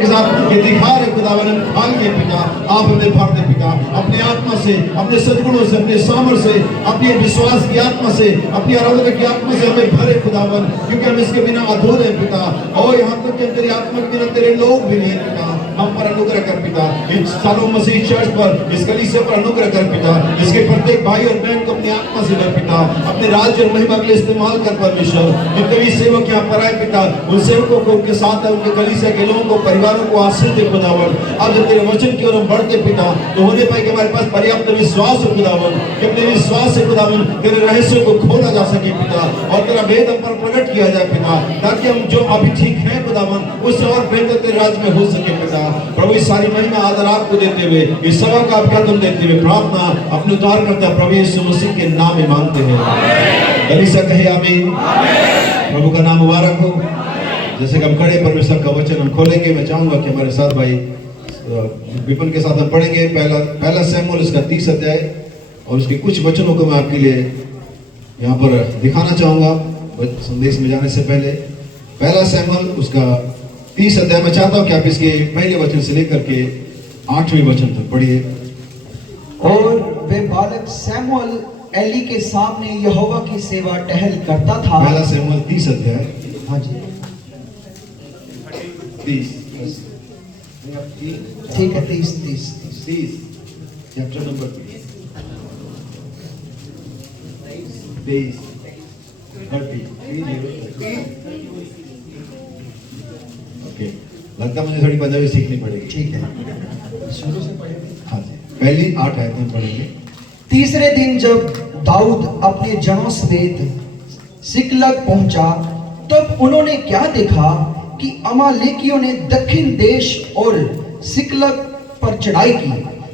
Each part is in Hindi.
ये दिखा रहे खुदावन भाग दे पिता, आप हमें भर दे पिता, अपने आत्मा से, अपने सद्गुणों से, अपने सामर्थ से, अपने विश्वास की आत्मा से, अपनी आराधना की आत्मा से हमें भरे खुदावन, क्योंकि हम इसके बिना अधूरे हैं पिता। और यहाँ तक कि तेरी आत्मा के बिना तेरे लोग भी नहीं पिता। हम पर अनुग्रह कर पिता, इस सालों मसीह चर्च पर, इस कलीसिया पर अनुग्रह कर पिता, इसके प्रत्येक भाई और बहन को अपनी आत्मा से भर पिता, अपने राज्य और महिमा के लिए इस्तेमाल कर परमेश्वर। जितने भी सेवक यहाँ पर आए पिता, उन सेवकों को, उनके साथ है, उनके कलीसिया के लोगों को, परिवारों को आशीष दे खुदावन। अब जब तेरे वचन की ओर हम बढ़ते पिता, तो होने पाए कि हमारे पास पर्याप्त विश्वास हो खुदावन, कि अपने विश्वास से खुदावन तेरे रहस्य को खोला जा सके पिता, और तेरा भेद हम पर प्रकट किया जाए पिता, ताकि हम जो अभी ठीक है खुदावन, उससे और बेहतर तेरे राज्य में हो सके पिता। प्रभु इस सारी महिमा आदर आपको देते हुए, इस सभा का आपका तुम देते हुए प्रार्थना अपने उद्धार करता प्रभु यीशु मसीह के नाम में मांगते हैं। कलीसिया कहे आमीन। प्रभु का नाम मुबारक हो। जैसे कि हम खड़े परमेश्वर का वचन हम खोलेंगे, मैं चाहूंगा कि हमारे साथ भाई विपिन के साथ हम पढ़ेंगे पहला शमूएल इसका 30 अध्याय, और उसके कुछ वचनों को मैं आपके लिए यहाँ पर दिखाना चाहूंगा संदेश में जाने से पहले। पहला शमूएल उसका 30 अध्याय में चाहता हूँ कि आप इसके पहले वचन से लेकर के 8वें वचन तक पढ़िए। और वे बालक शमूएल एली के सामने यहोवा की सेवा टहल करता था। पहला शमूएल 30 अध्याय। हाँ जी 30 ठीक है 30 चैप्टर नंबर 23 ओके, लगता मुझे थोड़ी पंजाबी सीखनी पड़ेगी। ठीक है, शुरू से पढ़ेंगे। हाँ जी, पहली 8 आयतें पढ़ेंगे। तीसरे दिन जब दाऊद अपने जनों समेत सिकलग पहुंचा, तब उन्होंने क्या देखा कि अमालेकियों ने दक्षिण देश और सिकलग पर चढ़ाई की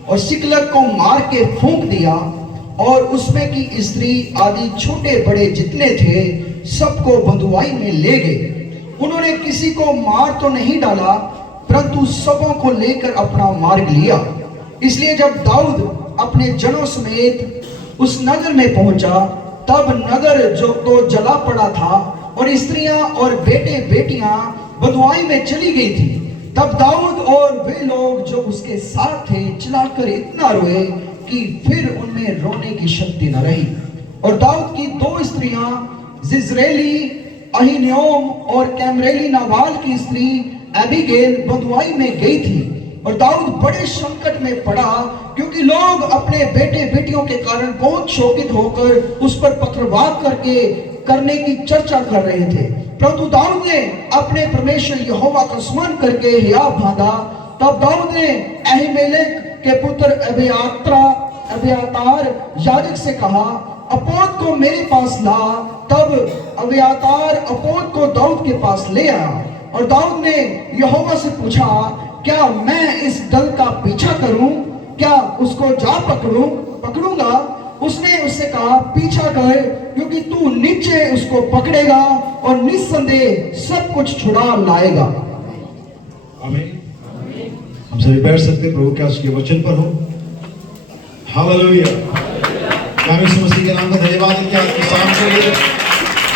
और सिकलग को मार के फूंक दिया, और उसमें की स्त्री आदि छोटे बड़े जितने थे सबको बंधुआई में ले गए। उन्होंने किसी को मार तो नहीं डाला, परंतु सबों को लेकर अपना मार्ग लिया। इसलिए जब दाऊद अपने जनों समेत उस नगर में पहुंचा, तब नगर जो तो जला पड़ा था और स्त्रियां और बेटे बेटियां बंधुआई में चली गई थी। तब दाऊद और वे लोग जो उसके साथ थे चिल्लाकर इतना रोए कि फिर उनमें रोने की शक्ति न रही। और दाऊद की 2 स्त्रियां जिज्रेली अहीनोम और कैमरेली नाबाल की स्त्री एबीगेल बंधुआई में गई थी। और दाऊद बड़े संकट में पड़ा, क्योंकि लोग अपने बेटे बेटियों के कारण बहुत शोकित होकर उस पर पथरवाह करने की चर्चा कर रहे थे। परंतु दाऊद ने अपने परमेश्वर यहोवा का स्मरण करके हियाव बांधा। तब दाऊद ने अहीमेलेक के पुत्र अब्यातार याजक से कहा, अपोद को मेरे पास ला। तब अब्यातार अपोद को दाऊद के पास ले आया। और दाऊद ने यहोवा से पूछा, क्या मैं इस दल का पीछा करूं? क्या उसको जा पकड़ूंगा? उसने उससे कहा, पीछा कर, क्योंकि तू नीचे उसको पकड़ेगा और निस्संदेह सब कुछ छुड़ा लाएगा। आमीन। हम सभी बैठ सकते प्रभु क्या उसके वचन पर हो। हालेलुया। यीशु मसीह के नाम का धन्यवाद है कि आपके सामने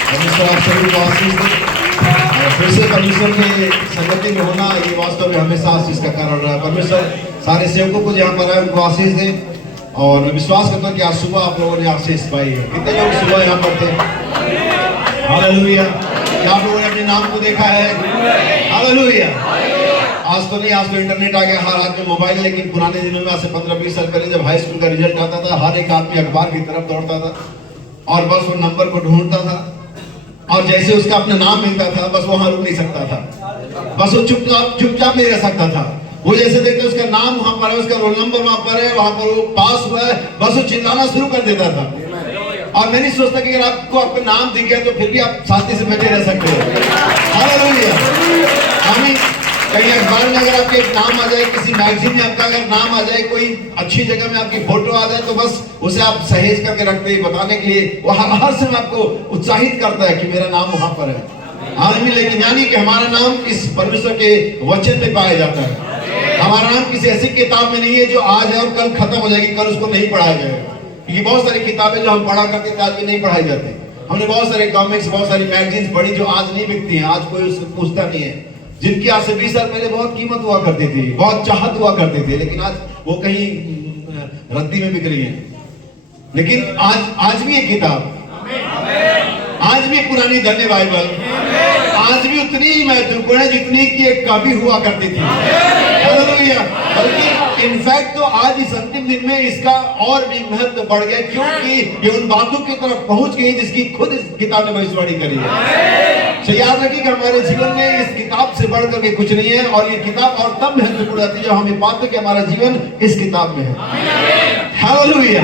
परमेश्वर आप सभी को आशीष दे। फिर से परमेश्वर के संगति में होना ये वास्तव में हमेशा आशीष का कारण रहा है। परमेश्वर सारे सेवकों को जहाँ पर आए उनको आशीष दे, और मैं विश्वास करता हूँ कि आज सुबह आप लोगों ने आशीष पाई है। कितने लोग सुबह यहाँ पर थे? हालेलुया। क्या आप लोगों ने अपने नाम को देखा है? हालेलुया। आज तो नहीं, आज तो इंटरनेट आ गया, हर हाथ में मोबाइल है, लेकिन पुराने दिनों में आज से 15-20 साल पहले जब हाई स्कूल का रिजल्ट आता था, हर एक आदमी अखबार की तरफ दौड़ता था और बस वो नंबर को ढूंढता था, और जैसे उसका अपना नाम मिलता था बस वहां रुक नहीं सकता था, बस वो चुपचाप नहीं रह सकता था। वो जैसे देखते उसका नाम वहां पर है, उसका रोल नंबर वहां पर है, वहां पर वो पास हुआ है, बस वो चिल्लाना शुरू कर देता था। और मैं नहीं सोचता कि अगर आपको आपका नाम दिख गया तो फिर भी आप शांति से बैठे रह सकते हो। हालेलुया। आमीन। कहीं अखबार में अगर आपके एक नाम आ जाए, किसी मैगजीन में आपका अगर नाम आ जाए, कोई अच्छी जगह में आपकी फोटो आ जाए, तो बस उसे आप सहेज करके रखते हैं बताने के लिए। वो हर समय आपको उत्साहित करता है कि मेरा नाम वहां पर है। आमीन। लेकिन यानी कि हमारा नाम इस परमेश्वर के वचन में पाया जाता है। हमारा नाम किसी ऐसी किताब में नहीं है जो आज है और कल खत्म हो जाएगी, कल उसको नहीं पढ़ाया जाएगा। ये बहुत सारी किताबें जो हम पढ़ा करते थे आज भी नहीं पढ़ाई जाती। हमने बहुत सारे कॉमिक्स, बहुत सारी मैगजीन्स पढ़ी जो आज नहीं बिकती हैं, आज कोई उसको पूछता नहीं है। जिनकी आज से 20 साल पहले बहुत कीमत हुआ करती थी, बहुत चाहत हुआ करते थे, लेकिन आज वो कहीं रद्दी में बिक रही है। लेकिन आज भी ये किताब, आज भी पुरानी धन्य बाइबल आज भी उतनी ही महत्वपूर्ण है जितनी की एक कॉपी हुआ करती थी। हालेलुया। बल्कि इनफैक्ट तो आज इस अंतिम दिन में इसका और भी महत्व बढ़ गया, क्योंकि ये उन बातों की तरफ पहुंच गई जिसकी खुद इस किताब ने भविष्यवाणी करी है। तो याद रखिए कि हमारे जीवन में इस किताब से बढ़कर के कुछ नहीं है, और ये किताब और तब महत्वपूर्ण आती है जब हमें पाते कि हमारा जीवन इस किताब में है। हालेलुया।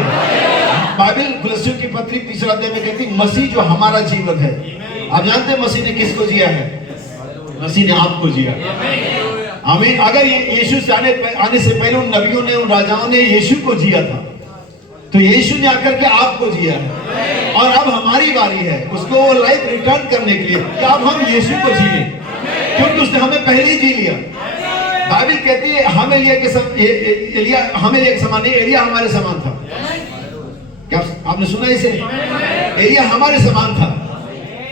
बाइबल कुलस्सियों की पत्री 3 अध्याय में कहती है मसीह जो हमारा जीवन है। आप जानते हैं मसीह ने किसको जिया है? मसीह ने आपको जिया। आमीन। अगर ये यीशु से आने से पहले उन नबियों ने, उन राजाओं ने यीशु को जिया था, तो यीशु ने आकर के आपको जिया है, और अब हमारी बारी है उसको वो लाइफ रिटर्न करने के लिए कि अब हम यीशु को जिए, क्योंकि उसने हमें पहले ही जी लिया। बाइबल कहती है हम एलिया के समान नहीं, एलिया हमारे समान था। क्या आपने सुना इसे? एलिया हमारे समान था।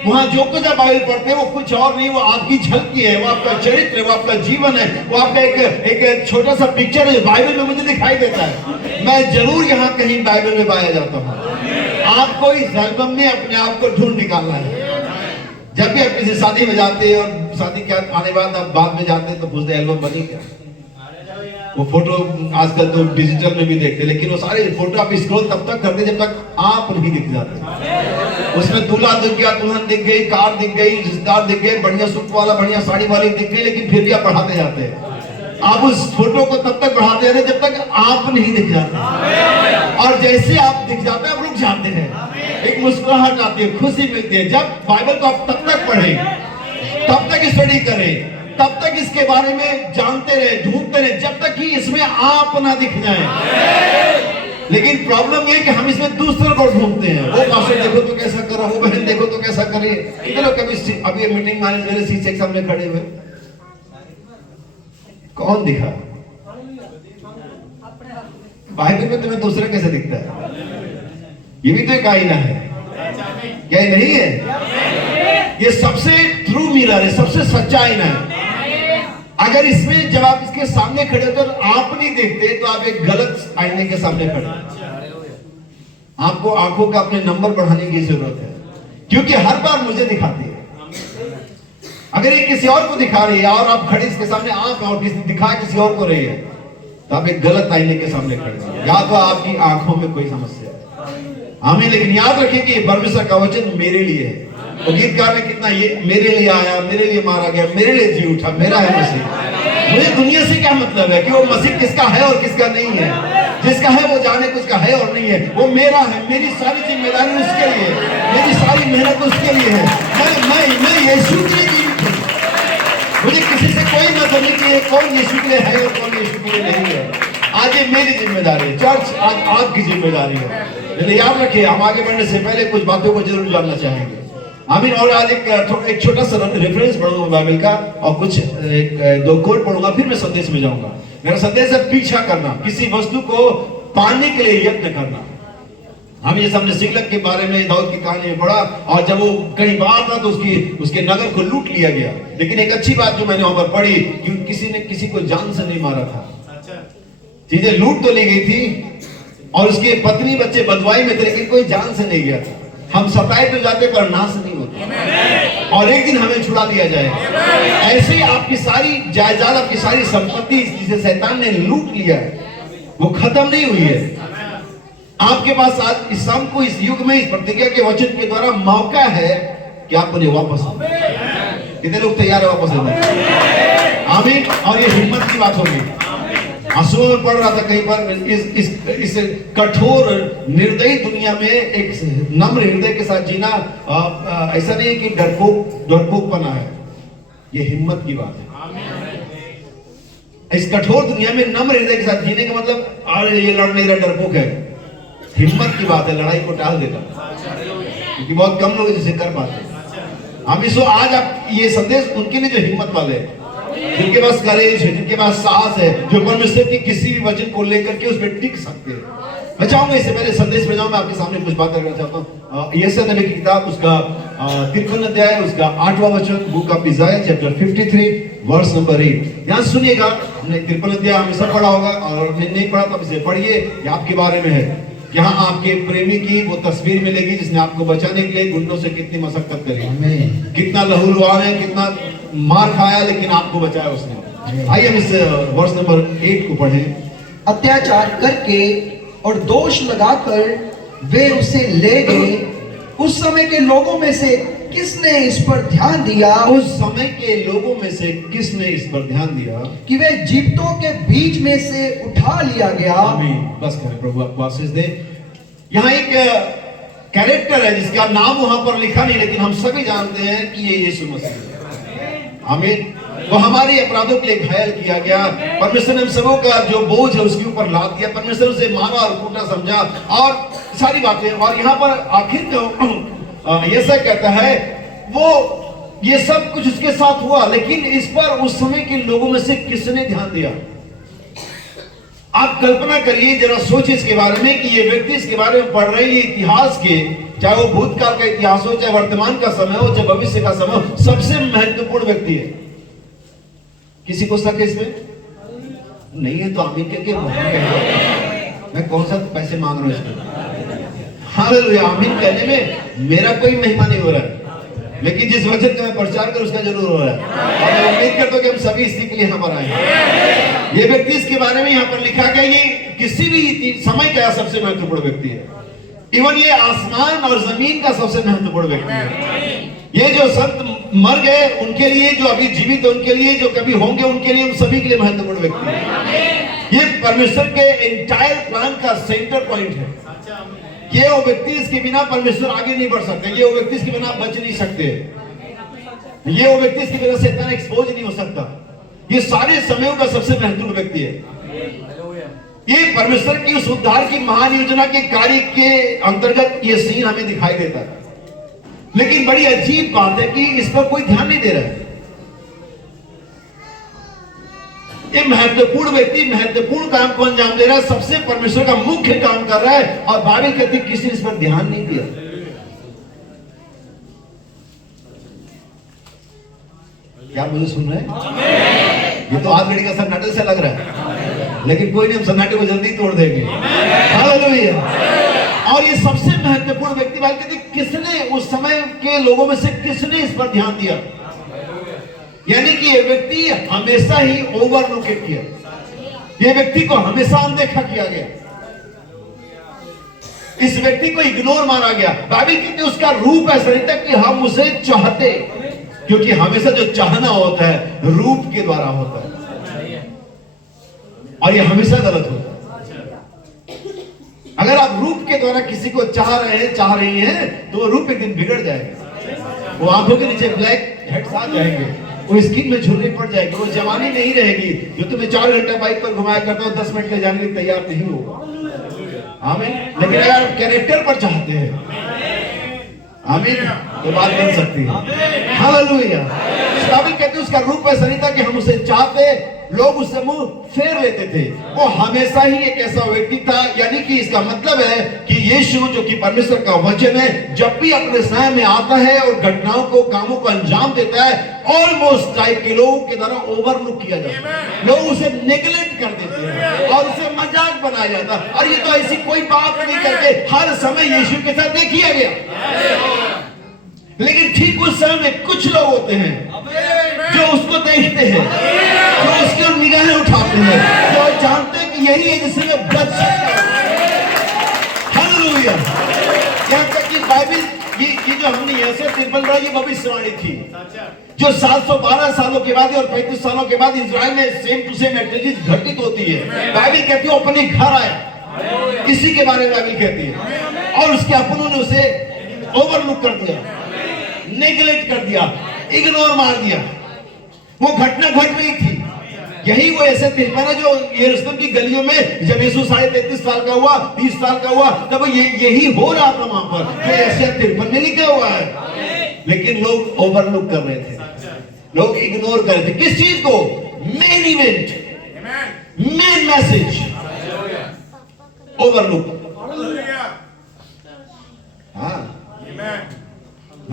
वहां जो कुछ आप बाइबल पढ़ते हैं वो कुछ और नहीं, वो आपकी झलकी है, वो आपका चरित्र है, वो आपका जीवन है, वो आपका एक छोटा सा पिक्चर है बाइबल में मुझे दिखाई देता है। मैं जरूर यहाँ कहीं बाइबल में पाया जाता हूँ। आपको इस एल्बम में अपने आप को ढूंढ निकालना है। जब भी आप किसी शादी में जाते हैं और शादी के आने बाद आप बाद में जाते हैं तो पूछते एल्बम बनी क्या? वो फोटो आजकल तो डिजिटल में भी देखते, लेकिन वो सारे फोटो आप स्क्रॉल तब तक करते जब तक आप नहीं दिख जाते। उसमें दूल्हा दिख गया, दुल्हन दिख गई, कार दिख गई, रिश्तेदार दिख गए, बढ़िया सूट वाला, बढ़िया साड़ी वाली दिख गई, लेकिन फिर भी आप बढ़ाते जाते हैं। आप उस फोटो को तब तक बढ़ाते जाते जब तक आप नहीं दिख जाते, और जैसे आप दिख जाते हैं आप रुक जाते हैं। एक मुस्कुराहट आती है, खुशी मिलती है। जब बाइबल को आप तब तक पढ़ें, तब तक स्टडी करें, तब तक इसके बारे में जानते रहे, ढूंढते रहे, जब तक कि इसमें आप ना दिख जाए। लेकिन प्रॉब्लम ये है कि हम इसमें दूसरे को ढूंढते हैं। वो पास्टर देखो तो कैसा कर रहा, वो बहन देखो तो कैसा कर रही है। इधर कभी अभी मीटिंग में मेरे शीशे के सामने खड़े हुए कौन दिखा? बाइबल में तुम्हें दूसरा कैसे दिखता है? ये भी तो एक आईना है, क्या ये नहीं है? ये सबसे ट्रू मिरर है, सबसे सच्चा आईना है। अगर इसमें जब आप इसके सामने खड़े होते और आप नहीं देखते तो आप एक गलत आईने के सामने खड़े। आपको आंखों का अपने नंबर बढ़ाने की जरूरत है, क्योंकि हर बार मुझे दिखाती है। अगर ये किसी और को दिखा रही है और आप खड़े इसके सामने आंख और दिखा किसी और को रही है, तो आप एक गलत आईने के सामने खड़े हैं। या तो आपकी आंखों में कोई समस्या है। हमें लेकिन याद रखें कि परमेश्वर का वचन मेरे लिए है। वो गीतकार ने कितना ये मेरे लिए आया, मेरे लिए मारा गया, मेरे लिए जी उठा, मेरा है मसीह। मुझे दुनिया से क्या मतलब है कि वो मसीह किसका है और किसका नहीं है। जिसका है वो जाने कुछ है और नहीं है, वो मेरा है। मेरी सारी जिम्मेदारी उसके लिए, मेरी सारी मेहनत उसके लिए है। मैं यीशु के लिए जीवित हूं। मुझे किसी से कोई मतलब नहीं कि कौन यीशु के लिए है और कौन यीशु के लिए नहीं है। आज ये मेरी जिम्मेदारी है, चर्च आज आपकी जिम्मेदारी है। इसलिए याद रखिए, हम आगे बढ़ने से पहले कुछ बातों को जरूर जानना चाहेंगे। आमीन। और आज एक छोटा सा रेफरेंस पढ़ूंगा बाइबल का, और कुछ दो कोट पढ़ूंगा, फिर मैं संदेश में जाऊंगा। मेरा संदेश है पीछा करना, किसी वस्तु को पाने के लिए यत्न करना। हम ये हमने सिकलग के बारे में दाऊद की कहानी में पढ़ा, और जब वो कहीं बाहर था तो उसके नगर को लूट लिया गया। लेकिन एक अच्छी बात जो मैंने वहां पर पढ़ी कि किसी ने किसी को जान से नहीं मारा था। चीजें लूट तो ली गई थी और उसके पत्नी बच्चे बदवाई में थे, लेकिन कोई जान से नहीं गया था। हम सताए तो जाते पर नाश नहीं होते, और एक दिन हमें छुड़ा दिया जाए। ऐसे ही आपकी सारी जायदाद, आपकी सारी संपत्ति जिसे शैतान ने लूट लिया है, वो खत्म नहीं हुई है। आपके पास आज इस शाम को, इस युग में, इस प्रतिज्ञा के वचन के द्वारा मौका है कि आप उन्हें वापस आए। कितने लोग तैयार है वापस आने? आमीन। और ये हिम्मत की बात होगी। आंसुओं में पढ़ रहा था कहीं पर, इस कठोर निर्दयी दुनिया में एक नम्र हृदय के साथ जीना ऐसा नहीं है कि डरपोकपना है, ये हिम्मत की बात है। इस कठोर दुनिया में नम्र हृदय के साथ जीने का मतलब, अरे ये लड़ नहीं रहा, डरपोक है। हिम्मत की बात है, लड़ाई को टाल देता, क्योंकि बहुत कम लोग जिसे कर पाते। हम इसको आज आप ये संदेश उनके लिए जो हिम्मत वाले हैं, जिनके पास करेज है, जिनके पास साहस है, जो परमेश्वर की किसी भी वचन को लेकर के उसमें टिक सकते हैं। मैं चाहूंगा इससे पहले संदेश में जाऊं, मैं आपके सामने कुछ बातें करना चाहता हूँ। यशायाह नबी की किताब उसका 53 अध्याय उसका 8वां वचन, book of Isaiah chapter 53 verse number 8। यहाँ सुनिएगा, हमने 53 अध्याय हमेशा पढ़ा होगा और नहीं पढ़ा तो इसे पढ़िए, ये आपके बारे में है। यहाँ आपके प्रेमी की वो तस्वीर मिलेगी जिसने आपको बचाने के लिए गुंडों से कितनी मशक्कत करी, कितना लहूलुहान है, कितना मार खाया, लेकिन आपको बचाया उसने। आइए हम इस वर्स नंबर 8 को पढ़ें। अत्याचार करके और दोष लगाकर वे उसे ले गए। उस समय के लोगों में से किसने इस पर ध्यान दिया? उस समय के लोगों में से किसने इस पर ध्यान दिया कि वे जीवितों के बीच में से उठा लिया गया। आमीन। बस करें, प्रभु आपको आशीष दे। यहाँ एक कैरेक्टर है जिसका नाम वहां पर लिखा नहीं, लेकिन हम सभी जानते हैं कि ये यीशु मसीह है। आमीन। वो हमारे अपराधों के लिए घायल किया गया, परमेश्वर ने हम सबों का जो बोझ है उसके ऊपर लाद दिया, परमेश्वर उसे मारा और कूटा समझा और सारी बातें। और यहाँ पर आखिर जो यशायाह कहता है वो ये सब कुछ उसके साथ हुआ, लेकिन इस पर उस समय के लोगों में से किसने ध्यान दिया? आप कल्पना करिए, जरा सोचिए इसके बारे में कि ये व्यक्ति इसके बारे में पढ़ रहे हैं, इतिहास के, चाहे वो भूतकाल का इतिहास हो, चाहे वर्तमान का समय हो, चाहे भविष्य का समय हो, सबसे महत्वपूर्ण व्यक्ति है। किसी को शक है इसमें? नहीं है तो आमीन कहके मैं कौन सा पैसे मांग रहा हूं इसमें? हालेलुया। आमीन कहने में मेरा कोई महिमा नहीं हो रहा है, लेकिन जिस वचन का मैं प्रचार कर उसका जरूर हो रहा है। और मैं उम्मीद करता हूं कि हम सभी इसी के लिए यहाँ पर आए हैं। ये व्यक्ति इसके बारे में यहाँ पर लिखा गया, ये किसी भी समय का सबसे महत्वपूर्ण व्यक्ति है। इवन ये आसमान और जमीन का सबसे महत्वपूर्ण व्यक्ति है। ये जो संत मर गए उनके लिए, जो अभी जीवित है उनके लिए, जो कभी होंगे उनके लिए, उन सभी के लिए महत्वपूर्ण व्यक्ति है। ये परमेश्वर के एंटायर प्लान का सेंटर पॉइंट है। ये वो व्यक्ति इसके बिना परमेश्वर आगे नहीं बढ़ सकते, ये वो व्यक्ति इसके बिना बच नहीं सकते, ये वो व्यक्ति इसके बिना शैतान एक्सपोज नहीं हो सकता। ये सारे समयों का सबसे महत्वपूर्ण व्यक्ति है। ये परमेश्वर की उस उद्धार की महान योजना के कार्य के अंतर्गत ये सीन हमें दिखाई देता है। लेकिन बड़ी अजीब बात है कि इस पर कोई ध्यान नहीं दे रहा है। ये महत्वपूर्ण व्यक्ति महत्वपूर्ण काम को अंजाम दे रहा है, सबसे परमेश्वर का मुख्य काम कर रहा है, और बाइबल कहती है किसी ने इस पर ध्यान नहीं दिया। क्या मुझे सुन रहे हैं? ये तो हाथ घड़ी का सन्नाटे से लग रहा है, लेकिन कोई नहीं, हम सन्नाटे को जल्दी तोड़ देंगे। हालेलुया। और ये सबसे महत्वपूर्ण व्यक्ति बाइबल कहती है किसने, उस समय के लोगों में से किसने इस पर ध्यान दिया? यानी कि ये व्यक्ति हमेशा ही ओवरलुकेड किया, ये व्यक्ति को हमेशा अनदेखा किया गया, इस व्यक्ति को इग्नोर मारा गया। बाइबल कहती है उसका रूप ऐसा नहीं था कि हम उसे चाहते, क्योंकि हमेशा जो चाहना होता है रूप के द्वारा होता है, और ये हमेशा गलत होता है। अगर आप रूप के द्वारा किसी को चाह रहे हैं, चाह रही हैं, तो वो रूप एक दिन बिगड़ जाएगा, वो आंखों के नीचे ब्लैक हेड्स आ जाएंगे, वो स्किन में झुर्री पड़ जाएगी, वो जवानी नहीं रहेगी। जो तुम्हें 4 घंटे बाइक पर घुमाया करता हो, 10 मिनट के जाने के लिए तैयार नहीं होगा। आमीन। लेकिन अगर आप कैरेक्टर पर चाहते हैं, आमीन, तो बात बन सकती है। हालेलुया। बाइबल कहते हैं उसका रूप ऐसा नहीं था कि हम उसे चाहते, लोग उससे मुंह फेर लेते थे। वो हमेशा ही एक ऐसा व्यक्ति था, यानी कि इसका मतलब है कि यीशु जो कि परमेश्वर का वचन है, जब भी अपने समय में आता है और घटनाओं को, कामों को अंजाम देता है, ऑलमोस्ट टाइप के लोगों के द्वारा ओवरलुक किया जाता है, लोग उसे नेग्लेक्ट कर देते हैं और उसे मजाक बनाया जाता है। और ये तो ऐसी कोई बात नहीं करके हर समय यीशु के साथ ये किया गया। लेकिन ठीक उस समय में कुछ लोग होते हैं जो उसको देखते हैं, जो उसकी ओर निगाहें उठाते हैं, जो जानते हैं कि यही है जिससे मैं बच सकता हूं। हालेलुया। यहाँ तक कि बाइबल ये जो हमने यहाँ से 53 ये भविष्यवाणी थी, जो 712 सालों के बाद और 35 सालों के बाद इजराइल में सेम टू सेम एक्टिविटीज घटित होती है। बाइबल कहती है वो अपने घर आया, इसी के बारे में बाइबल कहती है, और उसके अपनों ने उसे ओवरलुक कर दिया, नेग्लेक्ट कर दिया, इग्नोर मार दिया। वो घटना घट रही थी, यही वो ऐसे 53 जो यरूशलेम की गलियों में जब यीशु 33.5 साल का हुआ, 30 साल का हुआ, तब यही हो रहा था वहां पर, जो ऐसे 53 में लिखा हुआ है। लेकिन लोग ओवरलुक कर रहे थे, लोग इग्नोर कर रहे थे। किस चीज को? Main event, main message, overlook.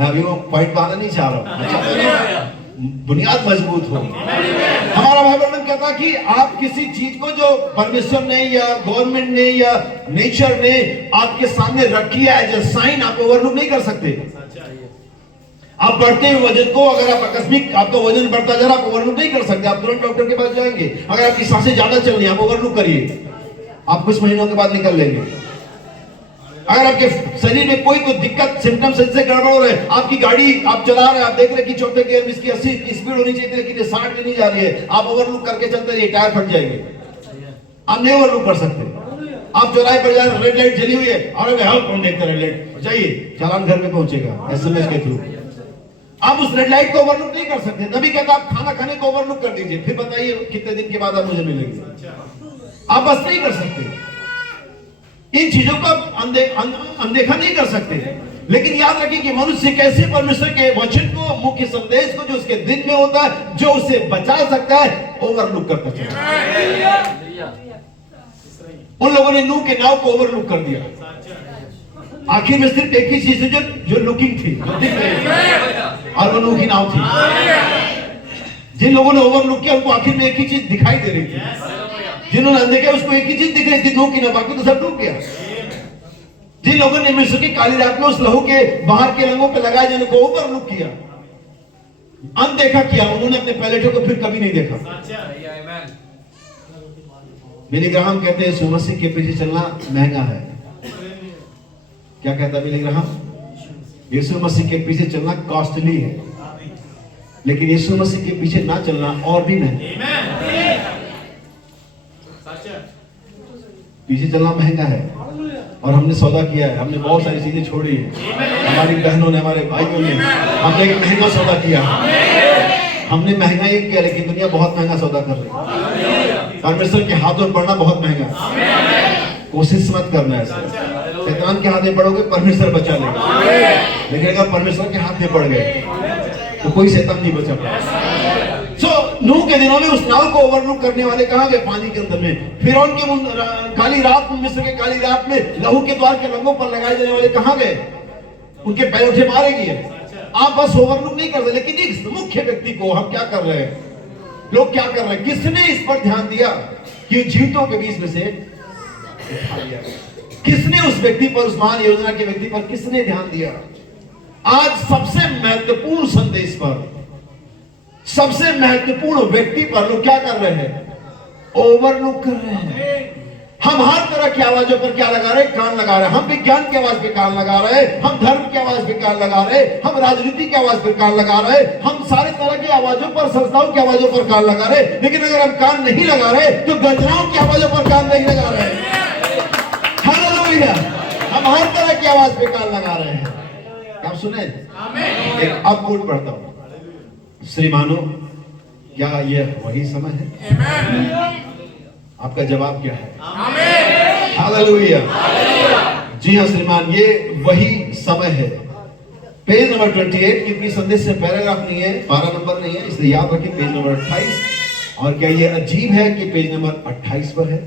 मैं अभी वो पॉइंट पाना नहीं चाह रहा हूँ, अच्छा तो नहीं, बुनियाद मजबूत हो। हमारा भाई बहन कहता कि आप किसी चीज को जो परमेश्वर ने या गवर्नमेंट ने या नेचर ने आपके सामने रखी है एज ए साइन, आप ओवरलुक नहीं कर सकते। आप बढ़ते हुए वजन को, अगर आप आकस्मिक आपका वजन बढ़ता जा रहा, आप ओवरलुक नहीं कर सकते, आप तुरंत डॉक्टर के पास जाएंगे। अगर आपकी सांसें ज्यादा चल रही है, आप ओवरलुक करिए, आप कुछ महीनों के बाद निकल लेंगे। अगर आपके शरीर में कोई तो दिक्कत, सिम्टम्स से गड़बड़ हो रहे हैं, आपकी गाड़ी आप चला रहे हैं, आप देख रहे कि चौथे गियर में इसकी 80 की स्पीड होनी चाहिए लेकिन ये 60 की नहीं जा रही है, आप ओवरलुक करके चलते रहिए, टायर फट जाएंगे। आप नहीं ओवरलुक कर सकते। आप चौराहे पर जा रहे, रेड लाइट जली हुई है, और कौन देखता रेड लाइट, जाइए चालान घर में पहुंचेगा SMS के थ्रू। आप उस रेड लाइट को ओवरलुक नहीं कर सकते। नबी कहता आप खाना खाने को ओवरलुक कर दीजिए, फिर बताइए कितने दिन के बाद आप मुझे मिलेंगे। आप बस नहीं कर सकते, इन चीजों को अनदेखा नहीं कर सकते। लेकिन याद रखिए कि मनुष्य कैसे परमेश्वर के वचन को, मुख्य संदेश को जो उसके दिन में होता है, जो उसे बचा सकता है, ओवरलुक करता चला। उन लोगों ने नूह के नाव को ओवरलुक कर दिया। आखिर में सिर्फ एक ही चीज है जो लुकिंग थी, जो दिख रही थी, और वो नूह की नाव थी। जिन लोगों ने ओवरलुक किया उनको आखिर में एक ही चीज दिखाई दे रही थी। जिन्होंने अनदेखा उसको एक ही चीज दिख रही थी, नूह की नाव, बाकी तो सब डूब गया। जिन लोगों ने मिस्र की काली रात में उस लहू के बाहर के रंगों पे लगाए, जिनको ओवरलुक किया, अनदेखा किया, उन्होंने अपने पैलेटों को फिर कभी नहीं देखा। बिली ग्राहम कहते हैं यीशु मसीह के पीछे चलना महंगा है। क्या कहता है बिली ग्राहम? यीशु मसीह के पीछे चलना कॉस्टली है, लेकिन यीशु मसीह के पीछे ना चलना और भी महंगा। पीछे चलना महंगा है, और हमने सौदा किया है, हमने बहुत सारी चीजें छोड़ी है। हमारी बहनों ने, हमारे भाइयों ने, हमने एक महंगा सौदा किया। हमने महंगा ये किया, लेकिन दुनिया बहुत महंगा सौदा कर रही है। परमेश्वर के हाथों में पड़ना बहुत महंगा है। कोशिश मत करना है, शैतान के हाथ में पड़ोगे परमेश्वर बचा लेगा, लेकिन अगर परमेश्वर के हाथ में पड़ गए तो कोई शैतान नहीं बचा पाएगा। नूह के दिनों में उस नाव को ओवरलुक करने वाले कहां गए? पानी के अंदर में। फिरौन के काली रात में, मिस्र के काली रात में लहू के द्वार के रंगों पर लगाए जाने वाले कहां गए? उनके पैर उठे मारे गए। आप बस ओवरलुक नहीं कर सकते, लेकिन इस मुख्य व्यक्ति को हम क्या कर रहे हैं? लोग क्या कर रहे हैं? किसने इस पर ध्यान दिया कि जीवितों के बीच में से उठा लिया? किसने उस व्यक्ति पर, उस महान योजना के व्यक्ति पर किसने ध्यान दिया? आज सबसे महत्वपूर्ण संदेश पर, सबसे महत्वपूर्ण व्यक्ति पर लोग क्या कर रहे हैं? ओवरलुक कर रहे हैं। हम हर तरह की आवाजों पर क्या लगा रहे हैं? कान लगा रहे हैं। हम विज्ञान की आवाज पे कान लगा रहे हैं, हम धर्म की आवाज पे कान लगा रहे हैं, हम राजनीति की आवाज पे कान लगा रहे हैं, हम सारे तरह की आवाजों पर, संस्थाओं की आवाजों पर कान लगा रहे हैं। लेकिन अगर हम कान नहीं लगा रहे तो गर्जनाओं की आवाजों पर कान नहीं लगा रहे हैं। हालेलुया! हम हर तरह की आवाज पे कान लगा रहे हैं। आप सुने? एक अब कोट पढ़ता हूं। श्रीमानो, क्या यह वही समय है? आपका जवाब क्या है? हालेलुया! जी हाँ श्रीमान, ये वही समय है। पेज नंबर 28, क्योंकि संदेश से पैराग्राफ नहीं है, 12 नंबर नहीं है, इसलिए याद रखिए पेज नंबर 28। और क्या ये अजीब है कि पेज नंबर 28 पर है?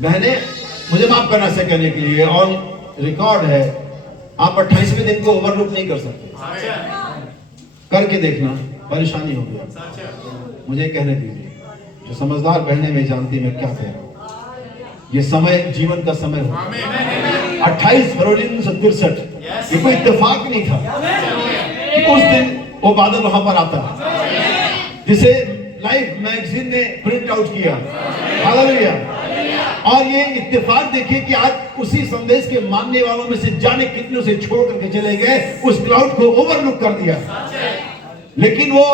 बहने, मुझे माफ करना से कहने के लिए, और रिकॉर्ड है, आप 28वें दिन को ओवरलुक नहीं कर सकते। करके देखना, परेशानी होगी। मुझे कहने दीजिए, जो समझदार बहने में जानती मैं क्या कह रहा हूं। ये समय जीवन का समय हो। 28 फरवरी 1963, ये कोई इत्तेफाक नहीं था कि उस दिन वो बादल वहां पर आता, जिसे लाइफ मैगजीन ने प्रिंट आउट किया। हालेलुया! और ये इत्तेफाक देखिए कि आज उसी संदेश के मानने वालों में से जाने कितने उसे छोड़ करके चले गए, उस क्लाउड को ओवरलुक कर दिया। लेकिन वो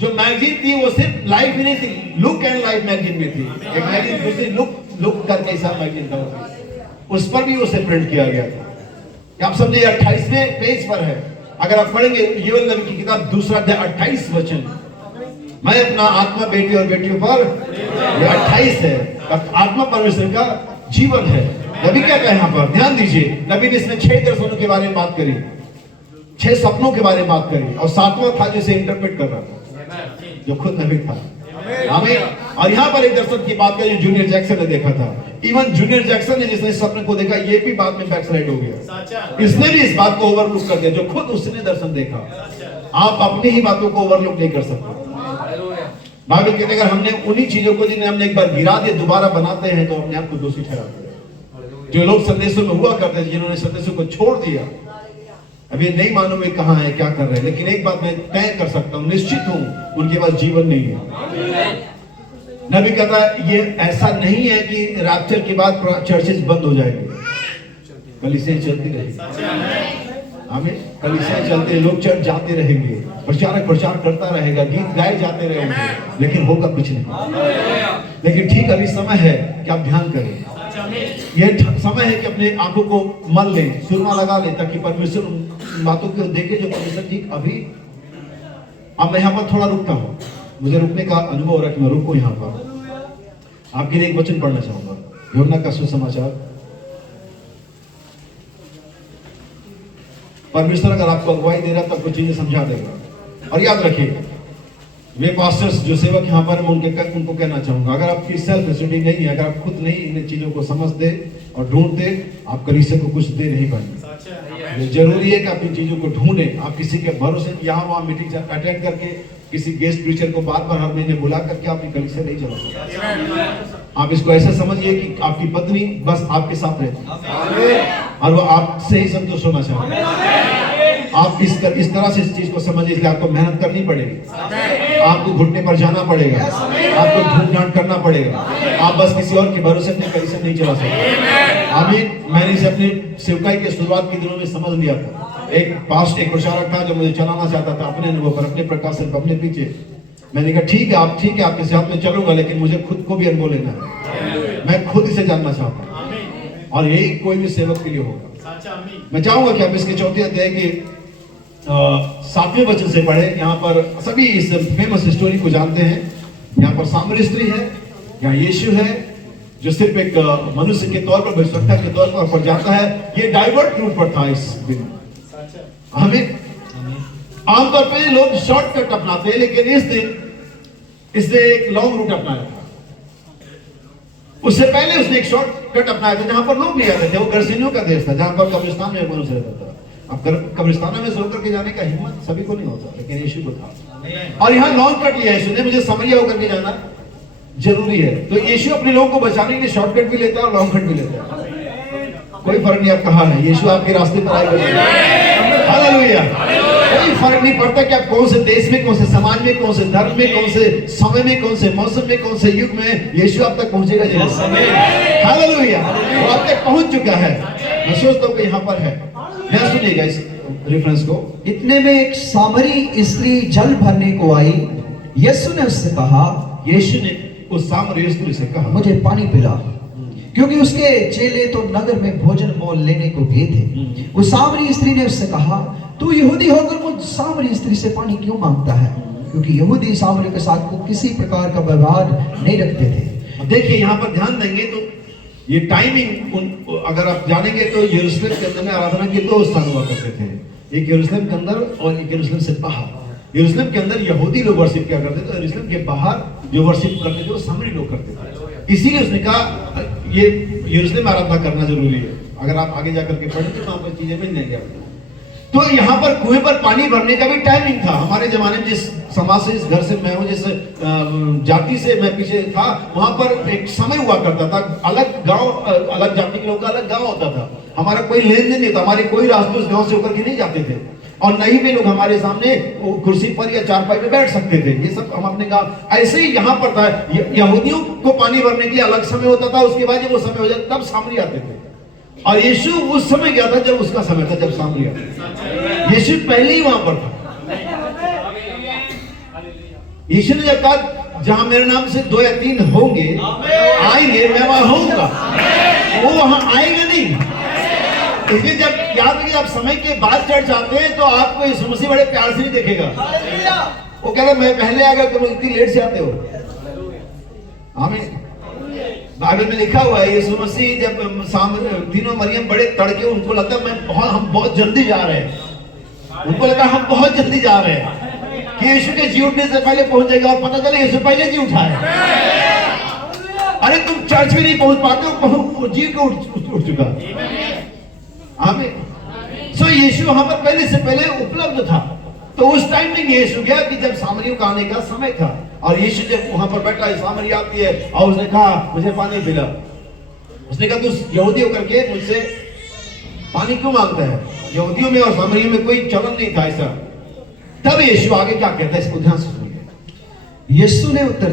जो मैगजीन थी वो सिर्फ लाइफ ही नहीं थी, लुक एंड लाइफ मैगजीन में थी। एक मैगजीन दूसरी लुक करके सब मैगजीन था, उस पर भी उसे प्रिंट किया गया था। आप समझे? 28वें पेज पर है। अगर आप पढ़ेंगे योएल नबी की किताब 2 अध्याय 28 वचन, मैं अपना आत्मा बेटी और बेटियों पर, 28 है, आत्मा परमेश्वर का जीवन है। नबी क्या कहा यहाँ पर? ध्यान दीजिए, नबी ने इसमें 6 दर्शनों के बारे में बात करी, 6 सपनों के बारे में बात करी, और 7वां था जिसे इंटरप्रेट कर रहा था, जो खुद नबी था। आमीन। और यहाँ पर एक दर्शन की बात करें जो जूनियर जैक्सन ने देखा था। इवन जूनियर जैक्सन ने जिसने सपने को देखा, ये भी बाद में बैकस्लाइड हो गया। इसने भी इस बात को ओवरलुक कर दिया जो खुद उसने दर्शन देखा। आप अपनी ही बातों को ओवरलुक नहीं कर सकते। बाइबल कहते अगर हमने उन्हीं चीजों को जिन्हें हमने एक बार गिरा दिया दोबारा बनाते हैं तो अपने आप को दोषी ठहराते हैं। जो लोग संदेशों में हुआ करते थे, जिन्होंने संदेशों को छोड़ दिया, अब ये नहीं मालूम वे कहां है, क्या कर रहे हैं, लेकिन एक बात मैं तय कर सकता हूं, निश्चित हूं उनके पास जीवन नहीं है। नबी कहता है ये ऐसा नहीं है कि रैप्चर के बाद चर्चेस बंद हो जाएंगे, कलीसियां चलती रहेगी। हमें कलीसियां चलते, लोग चर्च जाते रहेंगे, प्रचारक प्रचार करता रहेगा, गीत गाए जाते रहेंगे, लेकिन होगा कुछ नहीं। लेकिन ठीक अभी समय है कि आप ध्यान करें, यह समय है कि अपने आंखों को मल लें, सुरमा लगा लें, ताकि परमेश्वर उन बातों को देखे जो परमेश्वर ठीक अभी। अब मैं यहाँ पर थोड़ा रुकता हूँ, मुझे रुकने का अनुभव हो रहा है कि मैं रुकूं यहाँ पर। आपके लिए एक वचन पढ़ना चाहूंगा, यूहन्ना का सुसमाचार। परमेश्वर अगर आपको अगुवाई दे रहा है तो आपको चीजें समझा देगा। और याद रखिए, वे पास्टर्स जो सेवक यहाँ पर मैं उनको कहना चाहूंगा, अगर आपकी सेल्फ स्टडी नहीं है, अगर आप खुद नहीं इन चीजों को समझते और ढूंढते, आप कलीसिया को कुछ दे नहीं पाएंगे। जरूरी है कि आप इन चीजों को ढूंढें। आप किसी के भरोसे यहाँ वहाँ मीटिंग अटेंड करके किसी गेस्ट प्रीचर को बार बार हर महीने बुला करके आप कलीसिया नहीं चला सकते। आप इसको ऐसा समझिए कि आपकी पत्नी बस आपके साथ रहती है और वो आपसे ही संतुष्ट होना चाहती है। आप इस तरह से इस चीज को समझिए, इसलिए आपको मेहनत करनी पड़ेगी, आपको घुटने पर जाना पड़ेगा, आपको ढूंढ ढांड करना पड़ेगा। आप बस किसी और के भरोसे अपने कलीसिया नहीं चला सकते। आमीन। मैंने इसे अपने सेवकाई के शुरुआत के दिनों में समझ लिया था। एक प्रचारक था जो मुझे चलाना चाहता था अपने अनुभव पर, अपने प्रकाशन पर, अपने पीछे। मैंने कहा ठीक है आपके साथ में चलूंगा, लेकिन मुझे खुद को भी अनुभव लेना है, मैं खुद इसे जानना चाहता हूँ। और यही कोई भी सेवक के लिए होगा। मैं चाहूंगा कि आप इसके 4 अध्याय के 7वें वचन से पढ़े। यहाँ पर सभी इस फेमस स्टोरी को जानते हैं। यहाँ पर सामरी स्त्री है, यहाँ यीशु है जो सिर्फ एक मनुष्य के तौर पर, भविष्यवक्ता के तौर पर जाता है। ये डाइवर्ट रूट पर था इस दिन। हमें आमतौर पे लोग शॉर्टकट अपनाते हैं, लेकिन इस दिन इसने एक लॉन्ग रूट अपनाया था। उससे पहले उसने एक शॉर्टकट अपनाया था जहां पर लोग नहीं आते थे। वो गरसिनियों का देश था, जहां पर कब्रिस्तान में मनुष्य रहता था। अब कब्रिस्तान में सो करके जाने का हिम्मत सभी को नहीं होता, लेकिन यीशु को था। और यहाँ लॉन्ग कट लिया यीशु ने, मुझे समरिया होकर के जाना जरूरी है। तो यीशु अपने लोगों को बचाने के लिए शॉर्टकट भी लेता है और लॉन्ग कट भी लेता है। कोई फर्क नहीं आप कहाँ है, यीशु आपके रास्ते पर आएगा। हालेलुया। कोई फर्क नहीं पड़ता कि आप कौन से देश में, कौन से समाज में, कौन से धर्म में, कौन से समय में, कौन से मौसम में, कौन से युग में, यीशु आप तक पहुंचेगा जरूर। हालेलुया। वो आप तक पहुंच चुका है। मैं सोचता हूँ कि यहाँ पर है। ध्यान सुनिएगा इस रेफरेंस को। इतने में एक सामरी स्त्री जल भरने को आई। यीशु ने उससे कहा, यीशु ने उस सामरी स्त्री से कहा, मुझे पानी पिला, क्योंकि उसके चेले तो नगर में भोजन मोल लेने को गए थे। उस सामरी स्त्री ने उससे कहा, तू यहूदी होकर मुझ सामरी स्त्री से पानी क्यों मांगता है? क्योंकि यहूदी सामरी के साथ को किसी प्रकार का व्यवहार नहीं रखते थे। देखिए यहाँ पर ध्यान देंगे तो ये टाइमिंग अगर आप जानेंगे तो यरूशलेम के अंदर में आराधना के 2 स्थान हुआ करते थे, एक यरूशलेम के अंदर और एक यरूशलेम से बाहर। यरूशलेम के अंदर यहूदी लोग वर्शिप किया करते थे, यरूशलेम के बाहर जो वर्शिप करते थे वो सामरी लोग करते थे। इसीलिए उसने कहा ये यरूशलेम में आराधना करना जरूरी है। अगर आप आगे जाकर के पढ़ें तो वहां पर चीजें मिल जाएंगी आपको। तो यहाँ पर कुएं पर पानी भरने का भी टाइमिंग था। हमारे जमाने में जिस समाज से, इस घर से मैं हूँ, जिस जाति से मैं पीछे था, वहां पर एक समय हुआ करता था। अलग गांव, अलग जाति के लोगों का अलग गांव होता था। हमारा कोई लेन देन नहीं था, हमारे कोई रास्ते उस गांव से होकर के नहीं जाते थे। और नहीं भी लोग हमारे सामने कुर्सी पर या चारपाई पे बैठ सकते थे। ये सब हम अपने गांव ऐसे ही यहाँ पर था। यहूदियों को पानी भरने के लिए अलग समय होता था, उसके बाद जब वो समय हो जाता तब सामरी आते थे। और यीशु उस समय गया था जब उसका समय था, जब सामरी आते। यीशु पहले ही वहां पर था। यीशु ने जब कहा जहां मेरे नाम से 2 या 3 होंगे आएंगे, मैं वहां होऊंगा, वो वहां आएगा नहीं। इसलिए जब याद रखिए, आप समय के बाद चर्च आते हैं तो आपको यीशु मसीह बड़े प्यार से नहीं देखेगा। वो कह रहा मैं पहले आ गया, तुम इतनी लेट से आते हो। आमीन। बाइबल में लिखा हुआ है यीशु मसीह जब तीनों मरियम बड़े तड़के, उनको लगता हम बहुत जल्दी जा रहे हैं, उनको लगा हम बहुत जल्दी जा रहे हैं। कि यीशु के जी उठने से पहले पहुंच जाएगा और पता चले यीशु पहले जी उठा है। अरे तुम चर्च में नहीं पहुंच पाते हो, जी को उठ चुका। आमीन। सो यीशु वहां पर पहले से पहले उपलब्ध था। तो उस टाइम में यीशु गया कि जब सामरियों का आने का समय था, और यीशु जब वहां पर बैठा है, सामरी आती है और उसने कहा मुझे पानी पिला। उसने कहा तू यहूदी होकर के मुझसे पानी क्यों मांगता है? यहूदियों में और सामरियों में कोई चलन नहीं था ऐसा। तब यीशु आगे क्या कहता है, इसको ध्यान से सुनिए। यीशु ने उत्तर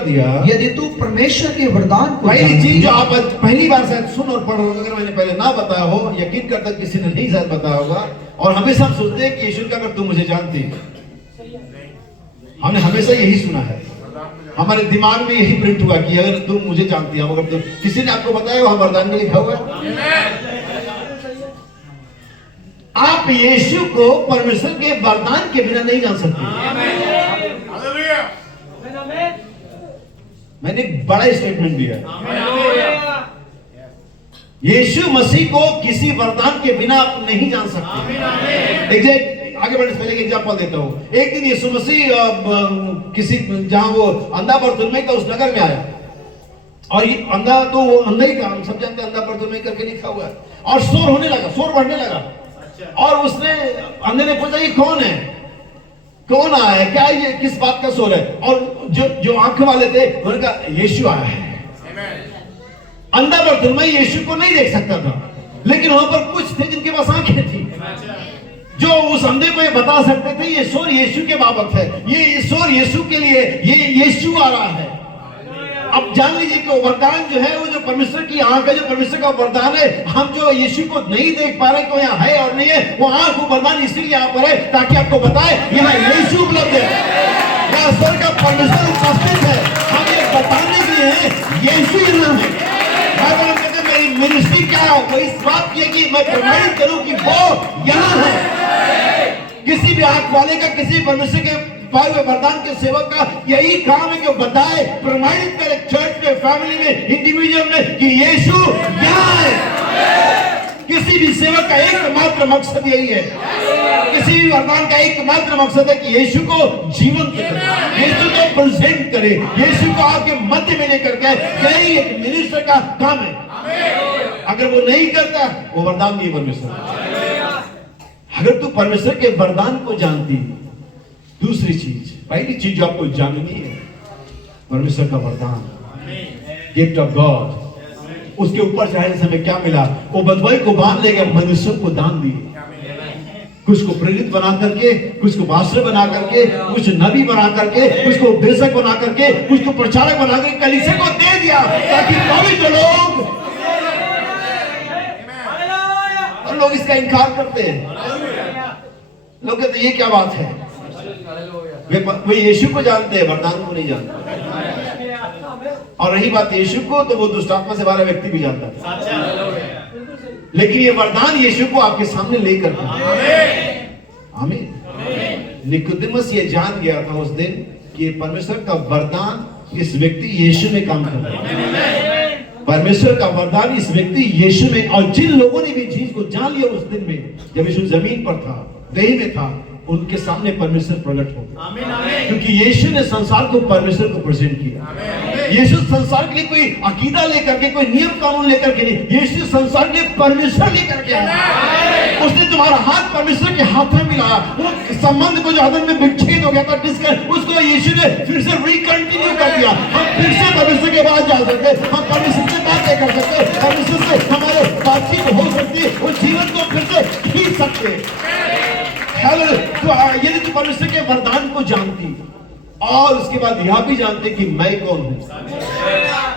दिया, यदि तू परमेश्वर के वरदान को पहली जानती, चीज जो आप पहली बार शायद सुन और पढ़, अगर मैंने पहले ना बताया हो, यकीन करता किसी ने नहीं शायद बताया होगा। और हमेशा हम सोचते हैं कि यीशु का अगर तुम मुझे जानती, हमने हमेशा यही सुना है, हमारे दिमाग में यही प्रिंट हुआ कि अगर तुम मुझे जानती हो। अगर तुम, किसी ने आपको बताया वहां वरदान में लिखा हुआ है। आप यीशु को परमेश्वर के वरदान के बिना नहीं जान सकते। मैंने एक बड़ा स्टेटमेंट दिया, यीशु मसीह को किसी वरदान के बिना आप नहीं जान सकते। आगे बढ़ने से पहले एक एग्जांपल देता हूं। एक दिन यीशु मसीह किसी, जहां वो अंधा बरतुल्मै था, उस नगर में आया। और ये अंधा तो वो अंधा ही था, हम सब जानते हैं, अंधा बरतुल्मै करके लिखा हुआ है। और शोर होने लगा, शोर बढ़ने लगा। और उसने, अंधे ने पूछा ये कौन है, कौन आया है, क्या ये किस बात का शोर है? और जो आंखें वाले थे उन्होंने कहा यीशु आया है। अंधा बरतुल्मै यीशु को नहीं देख सकता था, लेकिन वहां पर कुछ थे जिनके पास आंखें थी, जो उस अंधे को ये बता सकते थे ये शोर यीशु के बाबत है, ये शोर यीशु के लिए, ये यीशु आ रहा है। अब जान लीजिए कि वरदान जो है, वो जो परमेश्वर की आंख है, जो परमेश्वर का वरदान है, हम जो यीशु को नहीं देख पा रहे, तो यहाँ है और नहीं है, वो आंख, वो वरदान इसीलिए यहाँ पर है ताकि आपको बताए यहाँ यीशु उपलब्ध है, यहाँ स्वर्ग का परमेश्वर उपस्थित है। हम ये बताने के लिए यीशु यहाँ है। मेरी मिनिस्ट्री क्या है, वो इस बात की है कि मैं प्रमाणित करूं कि वो यहाँ है। किसी भी आंख वाले का, किसी परमेश्वर के पाए हुए वरदान के सेवक का यही काम है कि बताए, प्रमाणित करे चर्च में, फैमिली में, इंडिविजुअल में कि यीशु यहाँ है। किसी भी सेवक का एकमात्र मकसद यही है, किसी भी वरदान का एकमात्र मकसद है कि यीशु को जीवंत करे, यीशु को प्रेजेंट करे, यीशु को आपके मध्य में लेकर के, यही एक मिनिस्टर का काम है। अगर वो नहीं करता, वो वरदान नहीं परमेश्वर। अगर तू परमेश्वर के वरदान को जानती, दूसरी चीज, पहली चीज जो आपको जाननी है, परमेश्वर का वरदान, गिफ्ट ऑफ गॉड, उसके ऊपर चढ़ाने से हमें क्या मिला? वो बदवाई को बांध लेके मनुष्यों को दान दिए, कुछ को प्रेरित बना करके, कुछ को पास्टर बना करके, कुछ नबी बना करके, कुछ को उपदेशक बना करके, कुछ को प्रचारक बना करके कलीसिया को दे दिया, ताकि पवित्र लोग इसका इनकार करते हैं। लोग कहते हैं ये क्या बात है, वे यीशु को जानते हैं, वरदान को नहीं जानते। और रही बात यीशु को, तो वो दुष्टात्मा से भरा व्यक्ति भी जानता है, लेकिन ये वरदान यीशु को आपके सामने लेकर, आमीन। निकोदेमस ये जान गया था उस दिन कि परमेश्वर का वरदान इस व्यक्ति यीशु में काम कर रहा है, परमेश्वर का वरदान इस व्यक्ति यीशु में। और जिन लोगों ने भी चीज को जान लिया उस दिन में, जब यीशु जमीन पर था, देह में था, उनके सामने परमेश्वर प्रकट हो गया, क्योंकि यीशु ने संसार को परमेश्वर को प्रेजेंट किया। यीशु संसार के लिए कोई अकीदा लेकर के, कोई नियम कानून लेकर के नहीं, यीशु संसार के लिए परमेश्वर लेकर के आया। उसने तुम्हारा हाथ परमेश्वर के हाथ में मिलाया, वो संबंध को जो आदम में विच्छेद हो गया था, उसको यीशु ने फिर से रिकंटिन्यू कर दिया। हम फिर से परमेश्वर के पास जा सकते, हम परमेश्वर से बातें कर सकते, परमेश्वर से हमारे बातचीत हो सकती है, उस जीवन को फिर से खींच सकते। तो यदि तू परमेश्वर के वरदान को जानती और उसके बाद यह भी जानते कि मैं कौन हूं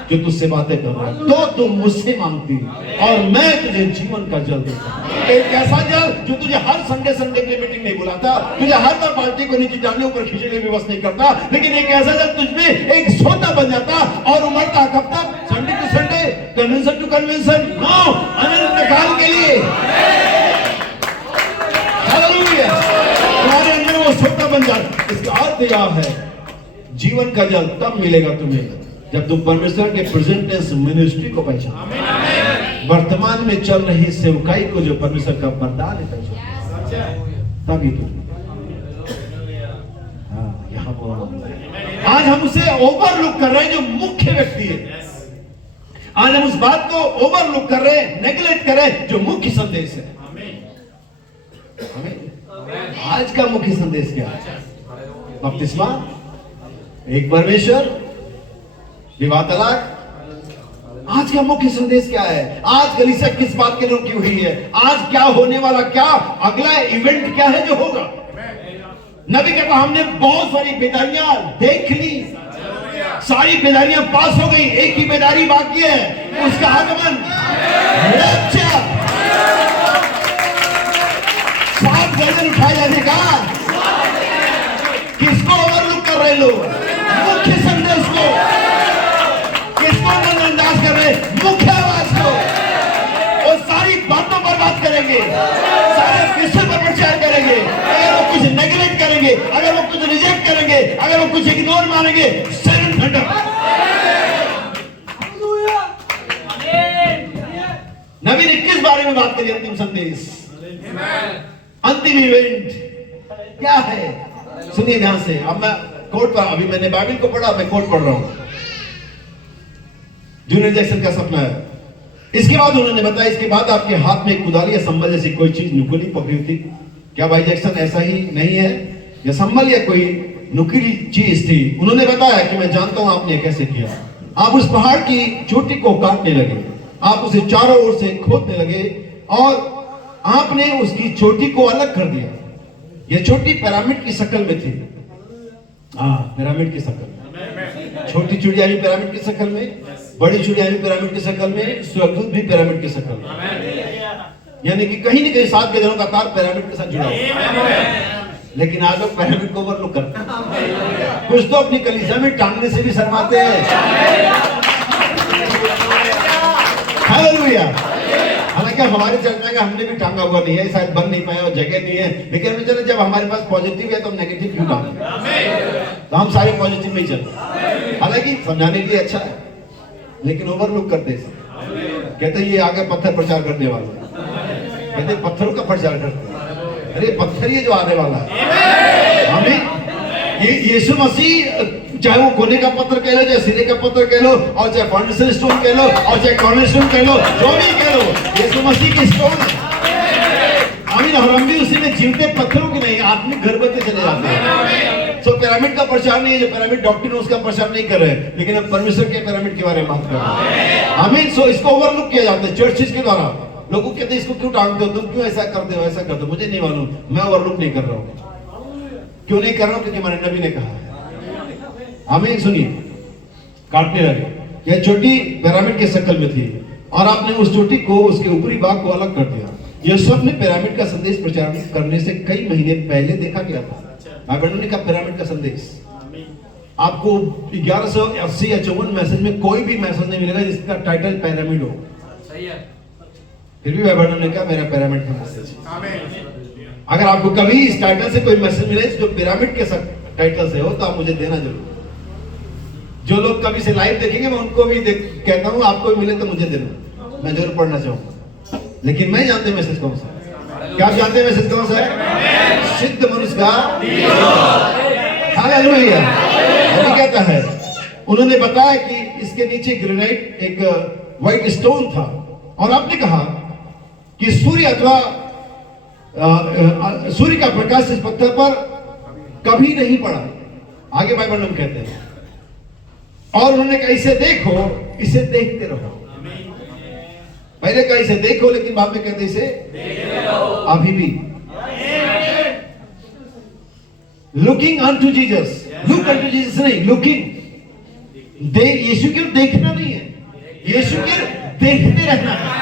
जो तुझसे बातें कर रहा है, तो तुम मुझसे मांगती और मैं तुझे जीवन का जल देता। एक ऐसा जल जो तुझे हर संडे के लिए मीटिंग नहीं बुलाता, तुझे हर बार बाल्टी को नीचे डालने ऊपर खींचने के लिए विवश नहीं करता, लेकिन एक ऐसा जल तुझमें एक सोता बन जाता और उमड़ता कब तक? Sunday to Sunday, convention to convention, no, अनंत काल के लिए। तुम्हारे अंदर वो सोता बन जाता। इसका अर्थ यह है, जीवन का जल तब मिलेगा तुम्हें जब तुम परमेश्वर के प्रेजेंट टेंस मिनिस्ट्री को पहचानो, वर्तमान में चल रही सेवकाई को जो परमेश्वर का वरदान है पहचानो, तभी तुम। आज हम उसे ओवरलुक कर रहे हैं जो मुख्य व्यक्ति है। आज हम उस बात को ओवरलुक कर रहे हैं, नेग्लेक्ट कर रहे हैं जो मुख्य संदेश है। आज का मुख्य संदेश क्या है? बपतिस्मा, एक परमेश्वर, विवाह तलाक। आज का मुख्य संदेश क्या है? आज कलीसिया किस बात के लिए रुकी हुई है? आज क्या होने वाला, क्या अगला इवेंट क्या है जो होगा? नबी कहता हमने बहुत सारी बेदारियां देख ली, सारी बेदारियां पास हो गई, एक ही बेदारी बाकी है, उसका आगमन, रैप्चर। 7 गर्दन उठाए जाने का किसको ओवरलुक कर रहे लोग? मुख्य संदेश को। किसको नजरअंदाज कर रहे? मुख्य आवाज को। और सारी बातों पर बात करेंगे, सारे विषय पर प्रचार करेंगे। अगर वो कुछ नेगलेक्ट करेंगे, अगर वो कुछ रिजेक्ट करेंगे, अगर वो कुछ इग्नोर मानेंगे, साइलेंट थंडर। नबी ने किस बारे में बात करी? अंतिम संदेश, अंतिम इवेंट क्या है? सुनिए ध्यान से। अब मैं कोट पर, अभी मैंने बाइबल को पढ़ा, मैं कोट पढ़ रहा हूं। जूनियर जैक्सन का सपना है। इसके बाद उन्होंने बताया, इसके बाद आपके हाथ में एक कुदाली या संबल जैसी कोई चीज नुकीली पकड़ी थी। क्या भाई जैक्सन ऐसा ही नहीं है? या संबल या कोई नुकीली चीज थी। उन्होंने बताया कि मैं जानता हूं आपने कैसे किया। आप उस पहाड़ की चोटी को काटने लगे, आप उसे चारों ओर से खोदने लगे और आपने उसकी चोटी को अलग कर दिया। यह चोटी पिरामिड की शक्ल में थी। हाँ, पिरामिड की शक्ल। छोटी चिड़िया भी पिरामिड की शक्ल में, बड़ी चिड़िया भी पिरामिड की शक्ल में, स्वर्गदूत भी पिरामिड की शक्ल में। यानी कि कहीं न कहीं 7 गजरों का तार पिरामिड के साथ जुड़ा हुआ। लेकिन आज लोग पिरामिड को ओवरलुक करते हैं। कुछ तो अपनी कलीसिया में टांगने से भी शर्माते हैं। हालेलुया। हालांकि हमारे चर्च में हमने भी टांगा हुआ नहीं है, शायद बन नहीं पाया और जगह नहीं है। लेकिन हमें चले, जब हमारे पास पॉजिटिव है तो हम नेगेटिव क्यों टांगे? तो हम सारे पॉजिटिव में ही चलते। हालांकि समझाने के लिए अच्छा है, लेकिन ओवरलुक करते हैं। कहते ये आगे पत्थर प्रचार करने वाले, कहते पत्थरों का प्रचार करते हैं। अरे पत्थर ये जो आने वाला है, हमें ये यीशु मसीह, चाहे वो कोने का पत्थर कह लो, चाहे सिरे का पत्थर कह लो, और चाहे फाउंडेशन स्टोन कह लो, और चाहे कॉर्नरस्टोन कह लो, जो भी कह लो, यीशु मसीह की स्टोन है। आमीन। और हम भी उसी में जीवते पत्थरों की नहीं, आत्मिक घर बनते चले जाते हैं। सो पिरामिड का प्रचार नहीं है, जो पिरामिड डॉक्ट्रिन उसका प्रचार नहीं कर रहे, लेकिन हम परमेश्वर के पिरामिड के बारे में बात कर रहे हैं। आमीन। सो इसको ओवरलुक किया जाता है चर्चेस के द्वारा। लोगों कहते हैं इसको क्यों टांगते हो, तुम क्यों ऐसा करते हो, ऐसा करते हो। मुझे नहीं मालूम, मैं ओवरलुक नहीं कर रहा हूं। क्यों नहीं कर रहा हूं? क्योंकि हमारे नबी ने कहा है। आमीन। सुनिए, काटने लगे। यह चोटी पिरामिड के शक्ल में थी और आपने उस चोटी को, उसके ऊपरी भाग को अलग कर दिया। यह स्वप्न पिरामिड का संदेश प्रचार करने से कई महीने पहले देखा गया था। बाइबल का पिरामिड का संदेश आपको 1180 या 54 मैसेज में कोई भी मैसेज नहीं मिलेगा जिसका टाइटल पिरामिड हो। सही है। फिर भी बाइबल ने कहा मेरा पिरामिड का मैसेज। अगर आपको कभी इस टाइटल से कोई मैसेज मिले जो पिरामिड के टाइटल से हो तो आप मुझे देना जरूर। जो लोग कभी से लाइव देखेंगे मैं उनको भी कहता हूँ, आपको भी मिले तो मुझे देना, मैं जरूर पढ़ना चाहूंगा। लेकिन मैं जानते मैसेज कौन सा है? क्या जानते हैं मैसेज कौन सा है? सिद्ध मनुष्य का। हालेलुया। अभी कहता है, उन्होंने बताया कि इसके नीचे ग्रेनाइट एक व्हाइट स्टोन था और आपने कहा कि सूर्य अथवा सूर्य का प्रकाश इस पत्थर पर कभी नहीं पड़ा। आगे बाइबल में कहते हैं, और उन्होंने कहा इसे देखो, इसे देखते रहो। पहले कहा इसे देखो, लेकिन बाद में कहते इसे अभी भी। Looking unto Jesus, look unto Jesus नहीं, लुकिंग। यीशु की देखना नहीं है, यीशु की देखते रहना है।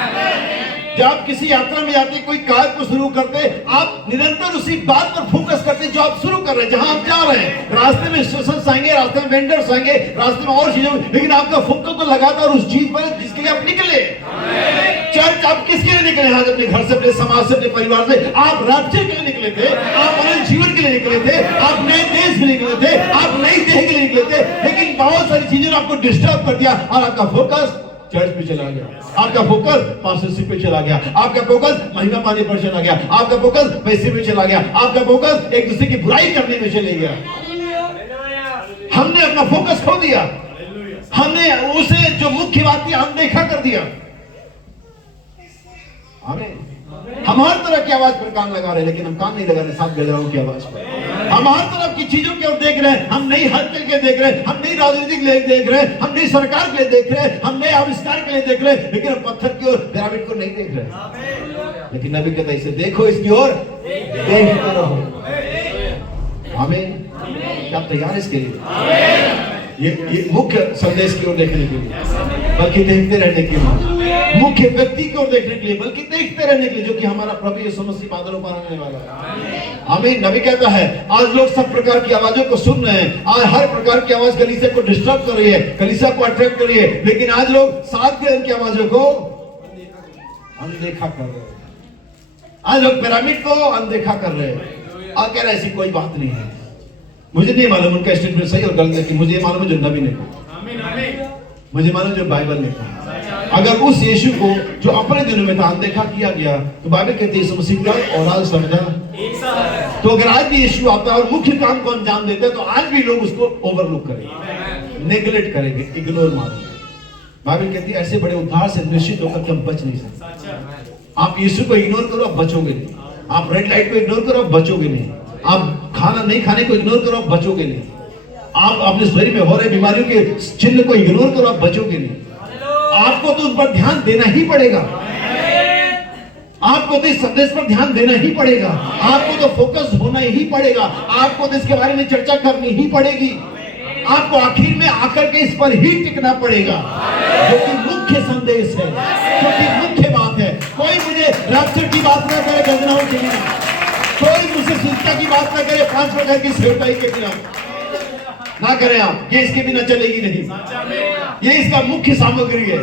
जब आप किसी यात्रा में जाते, कोई कार्य को शुरू करते, आप निरंतर उसी बात पर फोकस करते जो आप शुरू कर रहे हैं, जहां आप जा रहे हैं। रास्ते में स्टेशंस आएंगे, रास्ते में वेंडर्स आएंगे, रास्ते में और चीजें, लेकिन आपका फोकस तो लगातार उस चीज पर है जिसके लिए आप निकले। चर्च आप किसके लिए निकले? आज अपने घर से, अपने समाज से, अपने परिवार से। आप रैप्चर के लिए निकले थे, आप अनंत जीवन के लिए निकले थे, आप नए देश के लिए निकले थे, आप नई देह के लिए निकले थे। लेकिन बहुत सारी चीजें ने आपको डिस्टर्ब कर दिया और आपका फोकस चर्च पे चला गया, आपका फोकस पास्टरशिप पे चला गया, आपका फोकस महिमा पाने पर चला गया, आपका फोकस पैसे पे चला गया, आपका फोकस एक दूसरे की बुराई करने में चले गया। हमने अपना फोकस खो दिया, हमने उसे जो मुख्य बात थी अनदेखा कर दिया। आमीन। हम हर तरह की आवाज पर कान लगा रहे, लेकिन हम कान नहीं लगा रहे सात गजराओं की आवाज पर। हम हर तरह की चीजों की ओर देख रहे हैं, हम नई हलचल के देख रहे हैं, हम नई राजनीतिक के लिए देख रहे हैं, हम नई सरकार के लिए देख रहे हैं, हम नए आविष्कार के लिए देख रहे हैं, लेकिन हम पत्थर की ओर, पिरामिड को नहीं देख रहे। लेकिन नबी कहता है इसे देखो, इसकी ओर देखते रहो। आमीन। क्या आप तैयार इसके लिए? ये मुख्य संदेश की ओर देखने के लिए, बल्कि देखते रहने के लिए, मुख्य व्यक्ति की ओर देखने के लिए, बल्कि देखते रहने के लिए, जो कि हमारा प्रभु यीशु मसीह बादलों पर आने वाला है। आमीन। नबी कहता है आज लोग सब प्रकार की आवाजों को सुन रहे हैं, आज हर प्रकार की आवाज कलीसिया को डिस्टर्ब कर रही है, कलीसिया को अट्रैक्ट कर रही है, लेकिन आज लोग सात ग्रहण की आवाजों को अनदेखा कर रहे हैं। आज लोग पिरामिड को अनदेखा कर रहे हैं और कह रहे ऐसी कोई बात नहीं है। मुझे नहीं मालूम उनका स्टेटमेंट सही और गलत है, कि मुझे मालूम है जो नबी ने कहा, मुझे मालूम जो बाइबल ने कहा। अगर उस यीशु को जो अपने दिनों में था अनदेखा किया गया, तो बाइबल कहती है यीशु मसीह कल और आज समझा एक सा। तो अगर आज भी यीशु आता है और मुख्य काम को अंजाम देता है, तो आज भी लोग उसको ओवरलुक करेंगे, नेग्लेक्ट करेंगे, इग्नोर मारेंगे। बाइबल कहती है ऐसे बड़े उद्धार से निश्चित होकर हम बच नहीं सकते। आप यीशु को इग्नोर करो, आप बचोगे नहीं। आप रेड लाइट को इग्नोर करो, आप बचोगे नहीं। आप खाना नहीं खाने को इग्नोर करो, आप बचोगे नहीं। आप अपने शरीर में हो रहे बीमारियों के चिन्ह को इग्नोर करो, आप बचोगे नहीं। आपको तो उस पर ध्यान देना ही पड़ेगा, आपको तो इस संदेश पर ध्यान देना ही पड़ेगा, आपको तो फोकस होना ही पड़ेगा, आपको तो इसके बारे में चर्चा करनी ही पड़ेगी, आपको आखिर में आकर के इस पर ही टिकना पड़ेगा, जो कि मुख्य संदेश है, जो कि मुख्य बात है। कोई मुझे रैप्चर की बात ना करे, गजनाओं के बिना, कोई मुझसे सुचता की बात ना करे, 5 प्रकार की सेवकाई के बिना ना करें आप। ये इसके बिना चलेगी नहीं, ये इसका मुख्य सामग्री है।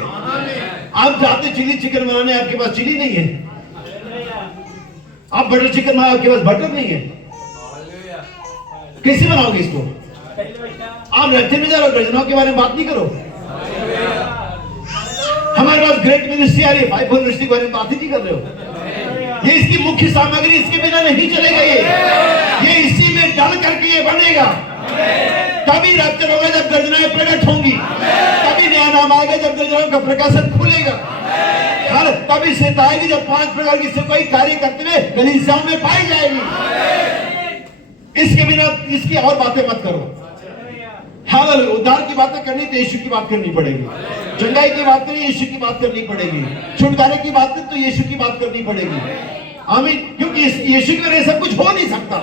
आप जाते चिली चिकन बनाने, आपके पास चिली नहीं है, आप बटर चिकन बनाए, आपके पास बटर नहीं है, कैसे बनाओगे इसको? आप रखते में जाओ, गजनाओं के बारे में बात नहीं करो। हमारे पास ग्रेट मिनिस्ट्री आ रही है, 5 मिनिस्ट्री के बारे में बात ही नहीं कर रहे हो। ये इसकी मुख्य सामग्री, इसके बिना नहीं चलेगा। ये इसी में डाल करके ये बनेगा। तभी रैप्चर होगा जब गर्जनाएं प्रकट होंगी, तभी नया नाम आएगा जब गर्जनाओं का प्रकाशन खुलेगा, तभी सेता आएगी जब 5 प्रकार की सेवकाई कार्य करते हुए कलीसियाओं में पाई जाएगी। इसके बिना इसकी और बातें मत करो। हालेलुया। उद्धार की बातें करनी तो यीशु की बात करनी पड़ेगी, चंगाई की बात करनी यीशु की बात करनी पड़ेगी, छुटकारे की बात करनी तो यीशु की बात करनी पड़ेगी। आमीन। क्योंकि यीशु के बिना सब कुछ हो नहीं सकता।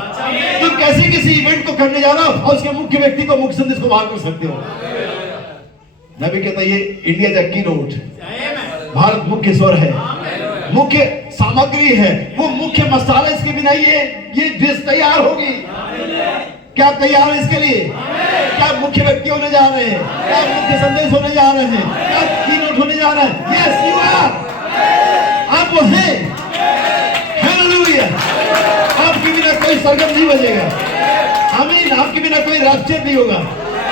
तुम कैसे किसी इवेंट को करने जा रहे हो और उसके मुख्य व्यक्ति को, मुख्य संदेश को बाहर कर सकते हो? नबी कहता है ये इंडिया का की नोट, भारत मुख्य स्वर है, मुख्य सामग्री है, वो मुख्य मसाला। इसके बिना ये डिश तैयार होगी। क्या तैयार है इसके लिए? क्या मुख्य व्यक्ति होने जा रहे हैं? क्या मुख्य संदेश होने जा रहे हैं? क्या की नोट होने जा रहा है? Yes you are. आप वो हैं। हालेलुया। आपके बिना कोई सरगम नहीं बजेगा। आमीन। आपके बिना कोई रैप्चर नहीं होगा,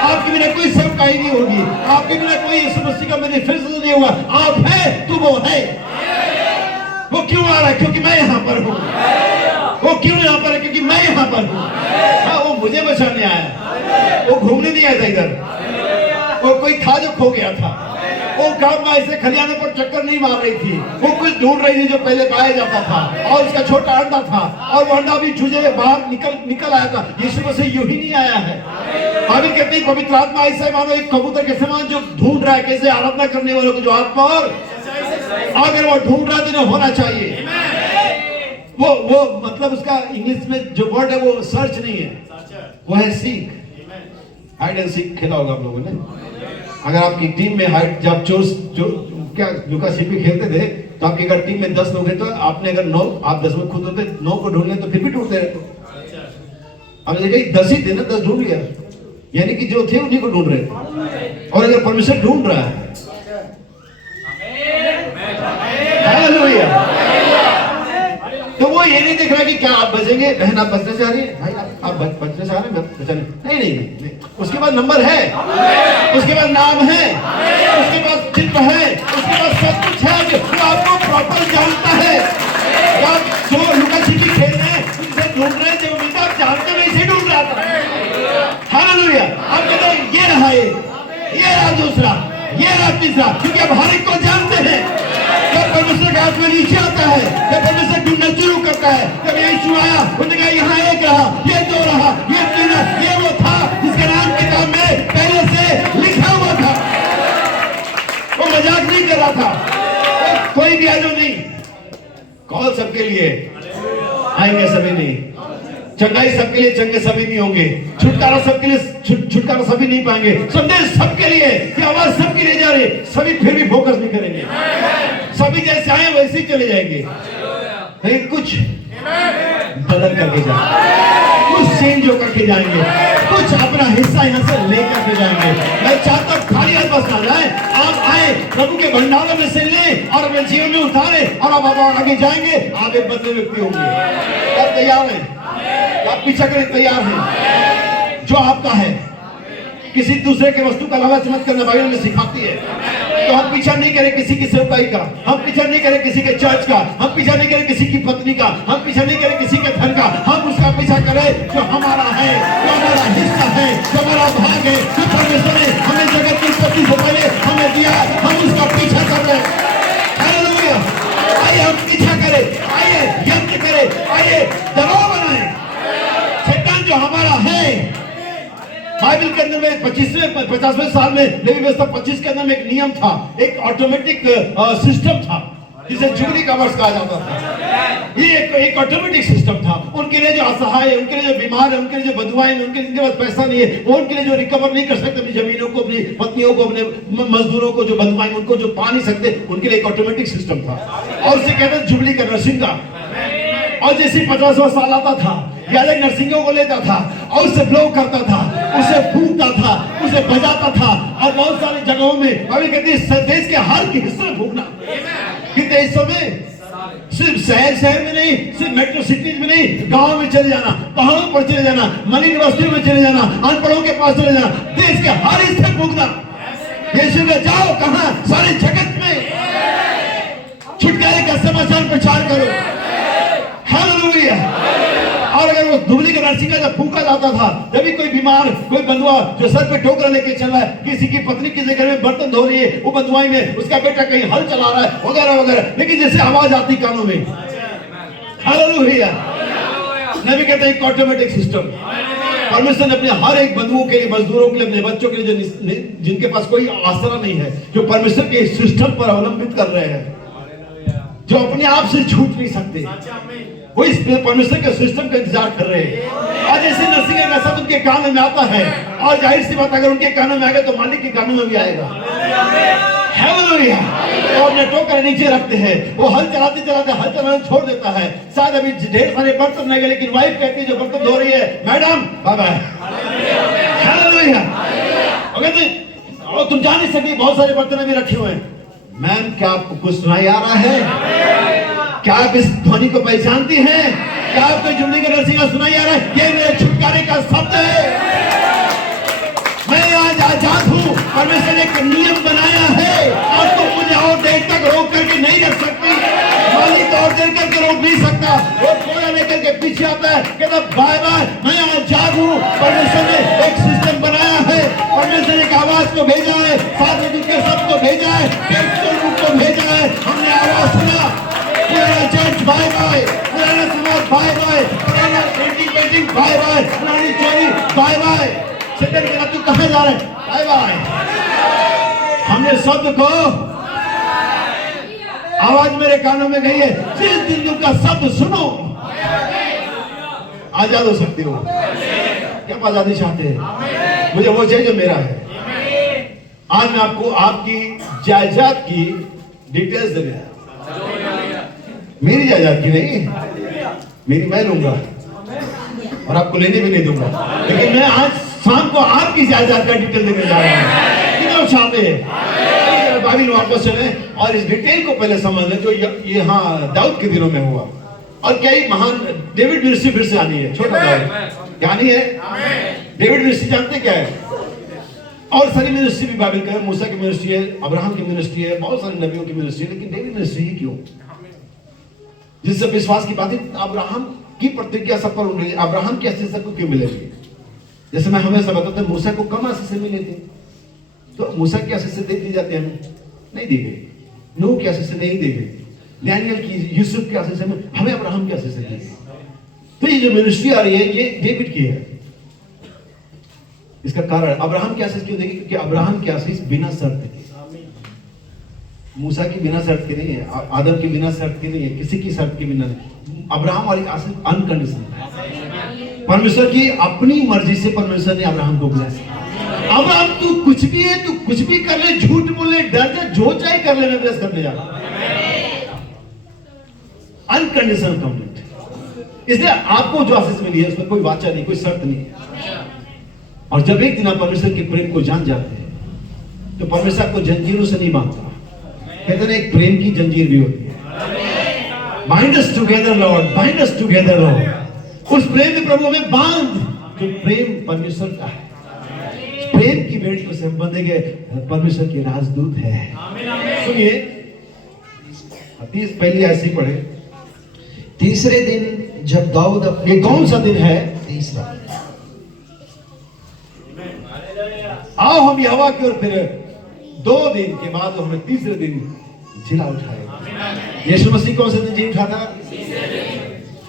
आपके बिना कोई सेवकाई नहीं होगी, आपके बिना कोई यीशु मसीह का मैनिफेस्टेशन नहीं होगा। आप है तो वो है। वो क्यों आ रहा है? क्योंकि मैं यहाँ पर हूँ। वो क्यों यहाँ पर है? क्योंकि मैं यहाँ पर हूँ। हाँ, वो मुझे बचाने आया, वो घूमने नहीं आया था इधर। वो कोई था जो खो गया था, वो गांव में ऐसे खलियाने पर चक्कर नहीं मार रही थी, वो कुछ ढूंढ रही थी जो पहले पाया जाता था, और उसका छोटा अंडा था, और वो अंडा भी चूजे बाहर निकल आया था। यीशु मसीह यूं ही नहीं आया है। अभी कहते हैं पवित्र आत्मा ऐसा मानो एक कबूतर के समान जो ढूंढ रहा है कैसे आराधना करने वालों को, जो आत्मा और अगर वो ढूंढ रहा है तो होना चाहिए। वो मतलब उसका इंग्लिश में जो वर्ड है वो सर्च नहीं है, वो है सीख। हाइड एंड सीख खेला होगा आप लोगों ने। अगर आपकी टीम में हाइड जब क्या लुका छिपी खेलते थे, तो आपकी अगर टीम में 10 लोग हैं तो आपने अगर 9, आप 10 में खुद होते 9 को ढूंढ लें तो फिर भी ढूंढते रहते। अब देखिए 10 ही थे ना, 10 ढूंढ लिया, यानी कि जो थे उन्हीं को ढूंढ रहे थे। और अगर परमेश्वर ढूंढ रहा है, हालेलुया, तो वो ये नहीं देख रहा कि क्या आप बचेंगे। बहन आप बचने से आ रही है, भाई आप बचने से आ रहे हैं, बचने नहीं। उसके बाद नंबर है, उसके बाद नाम है, उसके बाद चित्र है, उसके बाद सब कुछ है जो आपको प्रॉपर जानता है। आप जो लुका छिपी खेल रहे हैं, उनसे ढूंढ रहे हैं, जो आप जानते नहीं से ढूंढ रहा था। हालेलुया। आप कहते हैं रहा ये रहा दूसरा, ये रहा तीसरा, क्योंकि अब हर एक को जानते हैं। जब परमेश्वर का आत्मा नीचे आता है, जब परमेश्वर ढूंढना शुरू करता है, जब यीशु आया, उन्होंने कहा यहाँ एक रहा, ये दो रहा, ये तीन रहा, ये वो था जिसका नाम किताब में पहले से लिखा हुआ था। वो मजाक नहीं कर रहा था, कोई भी आजो नहीं। कॉल सबके लिए, आएंगे सभी नहीं। चंगाई सबके लिए, चंगे सभी नहीं होंगे। छुटकारा सबके लिए, छुटकारा सभी नहीं पाएंगे। संदेश सबके लिए, ये आवाज सबके लिए जा रही, सभी फिर भी फोकस नहीं करेंगे। सभी जैसे आए वैसे ही चले जाएंगे, लेकिन कुछ बदल करके जाएंगे, कुछ चेंज होकर के जाएंगे, कुछ अपना हिस्सा यहाँ से लेकर के जाएंगे। मैं चाहता हूँ खाली हाथ बस ना जाए, आप आए प्रभु के भंडारों में से लें और अपने जीवन में उतारे और आप आगे जाएंगे। आप एक बदले व्यक्ति होंगे। आप तैयार हैं? आप पीछा करने तैयार हैं? जो आपका है, किसी दूसरे के वस्तु का लालच मत करना, बाइबल में सिखाती है। तो हम पीछा नहीं करें किसी की सेवकाई का, हम पीछा नहीं करें किसी के चर्च का, हम पीछा नहीं करें किसी की पत्नी का, हम पीछा नहीं करें किसी के धन का। हम उसका पीछा करें जो हमारा है, जो हमारा हिस्सा है, जो हमारा भाग है, जो परमेश्वर ने हमें जगत की उत्पत्ति से पहले हमें दिया, हम उसका पीछा कर रहे हैं। हालेलुया! आइए हम पीछा करें, आइए यज्ञ करें, आइए दबाव बनाएं। शैतान जो हमारा है, बाइबल के अंदर में 50वें साल में लेवी व्यवस्था 25 के अंदर में एक नियम था, एक ऑटोमेटिक सिस्टम था जिसे जुबली का वर्ष कहा जाता था। ये एक ऑटोमेटिक सिस्टम था। उनके लिए जो असहाय है, उनके लिए जो बीमार है, उनके लिए जो बधुआ है, उनके लिए पास पैसा नहीं है, वो उनके लिए जो रिकवर नहीं कर सकते अपनी जमीनों को, अपनी पत्नियों को, अपने मजदूरों को जो बधुआ है, उनको जो पा नहीं सकते, उनके लिए एक ऑटोमेटिक सिस्टम था और उसे कहते हैं जुबली का नरसिंह का। और जैसे 50वां साल आता था, याजक नरसिंहों को लेता था और उसे ब्लो करता था, उसे फूंकता था, उसे बजाता था। और बहुत सारी जगहों में बाइबल कहती है देश के हर हिस्से में फूंकना। कितने हिस्सों में? सिर्फ शहर में नहीं, सिर्फ मेट्रो सिटीज में नहीं, गांव में चले जाना, पहाड़ों पर चले जाना, मलिन बस्तियों में चले जाना, अनपढ़ों के पास चले जाना, देश के हर हिस्से फूंकना। यीशु ने जाओ कहां? सारे जगत में छुटकारे का समाचार प्रचार करो। हालेलुया! और अगर वो दुबली के नरसिंह का जब फूंका जाता था, जब भी कोई बीमार, कोई बंधुआ जो सर पे टोकरा लेके चल रहा है, किसी की पत्नी किसी घर में बर्तन धो रही है, वो बंधुआई में उसका बेटा कहीं हल चला रहा है, वगैरह वगैरह, लेकिन जैसे आवाज आती कानों में, हालेलुया! नबी कहते हैं ऑटोमेटिक सिस्टम। परमेश्वर ने अपने हर एक बंधुओं के लिए, मजदूरों के लिए, अपने बच्चों के लिए जिनके पास कोई आसरा नहीं है, जो परमेश्वर के सिस्टम पर अवलंबित कर रहे हैं, जो अपने आप से छूट नहीं सकते, वो इस परमेश्वर के सिस्टम का इंतजार कर रहे हैं। आज ऐसे नरसिंह का शब्द उनके कानों में आता है और जाहिर सी बात अगर उनके कानों में आएगा तो मालिक के कानों में भी आएगा। हालेलुया! और अपने टोकरे नीचे रखते हैं, वो हल चलाते चलाते हल चलाना छोड़ देता है। शायद अभी ढेर सारे बर्तन नहीं गए, लेकिन वाइफ कहती है जो बर्तन धो रही है, मैडम बाय बाय। हालेलुया! और तुम जान नहीं सकती बहुत सारे बर्तन अभी रखे हुए हैं। मैम क्या आपको कुछ सुनाई आ रहा है? क्या आप इस ध्वनि को पहचानती हैं? क्या आपको जुबली का नरसिंह का सुनाई आ रहा है? ये मेरे छुटकारे का शब्द है। मैं आज आजाद हूँ। परमेश्वर ने एक नियम बनाया है और तुम मुझे और देर तक रोक करके नहीं रख सकती। मालिक और देर करके रोक नहीं सकता। वो थोड़ा लेकर के पीछे आता है, कहता बाय बाय, मैं आजाद हूँ। परमेश्वर ने एक सिस्टम बनाया है। परमेश्वर ने एक आवाज को भेजा है, साथ में दूसरे शब्द को भेजा है, को भेजा है। हमने आवाज सुना, पुराना चर्च बाय बाय, पुराना समाज बाय बाय, पुराना पेंटिंग बाय बाय, पुरानी चोरी बाय बाय। शैतान कहता तू कहां जा रहा है? Bye bye. हमने शब्द को, आवाज मेरे कानों में गई है, जिस दिन का शब्द सुनो आजाद हो सकते हो। क्या आजादी चाहते हैं? मुझे वो चाहिए जो मेरा है। आज मैं आपको आपकी जायदाद की डिटेल्स दे रहा हूं। मेरी जायदाद की नहीं, मेरी मैं लूंगा और आपको लेने भी नहीं दूंगा, लेकिन मैं आज शाम को आपकी जायदाद का डिटेल देने जा रहा हूं। कितना चाहते हैं? बाइबल वापस चले और इस डिटेल को पहले समझ लें जो यहाँ दाऊद के दिनों में हुआ। और क्या ही महान डेविड मिनिस्ट्री फिर से आनी है। छोटा दाऊद ज्ञानी है। डेविड मिनिस्ट्री जानते क्या है? और सारी मिनिस्ट्री भी बाइबल का है। मूसा की मिनिस्ट्री है, अब्राहम की मिनिस्ट्री है, बहुत सारे नबियों की मिनिस्ट्री है, लेकिन डेविड मिनिस्ट्री ही क्यों? जिससे विश्वास की बात है, अब्राहम की प्रतिज्ञा सब पर उंगली, अब्राहम की आशीष सबको क्यों मिलेगी? जैसे मैं हमेशा बताता हूं, मूसा को कम आशीष मिले थे, तो मूसा की आशीष दे दी जाती है हमें? नहीं दी गई। नूह की आशीष नहीं दी गई, डैनियल की, यूसुफ की आशीष हमें अब्राहम की आशीष दी गई। तो ये जो मिनिस्ट्री आ रही है ये डेविड की है। इसका कारण अब्राहम की आशीष क्यों देगी? क्योंकि अब्राहम की आशीष बिना शर्त की, मूसा की बिना शर्त की नहीं है, आदम की बिना शर्त की नहीं है, किसी की शर्त की बिना नहीं। अब्राहम वाली आशीष अनकंडीशनल, परमेश्वर की अपनी मर्जी से परमेश्वर ने अब्राहम को ब्लेस किया। अब्राहम तू कुछ भी है, तू कुछ भी कर ले, झूठ बोले, डर जा, जो चाहे कर ले, मैं ब्लेस करने जा रहा हूं। Unconditional commitment. इसलिए आपको जो आशीष मिली है उसमें कोई वाचा नहीं, कोई शर्त नहीं। और जब एक दिन आप परमेश्वर के प्रेम को जान जाते हैं तो परमेश्वर को जंजीरों से नहीं बांधता। कहते हैं एक प्रेम की जंजीर भी होती है। Bind us together Lord, bind us together Lord. उस प्रेम में प्रभु में बांध, जो प्रेम परमेश्वर का है। प्रेम की बेड़ी को से बंधे गए परमेश्वर के राजदूत है। सुनिए, पहली ऐसी पढ़े। तीसरे दिन जब दाऊद अपने, ये कौन सा दिन है? तीसरा। आओ हम यहोवा की ओर फिरे। 2 दिन के बाद हमने तीसरे दिन जिला उठाया। यीशु मसीह कौन सा दिन जी उठा था?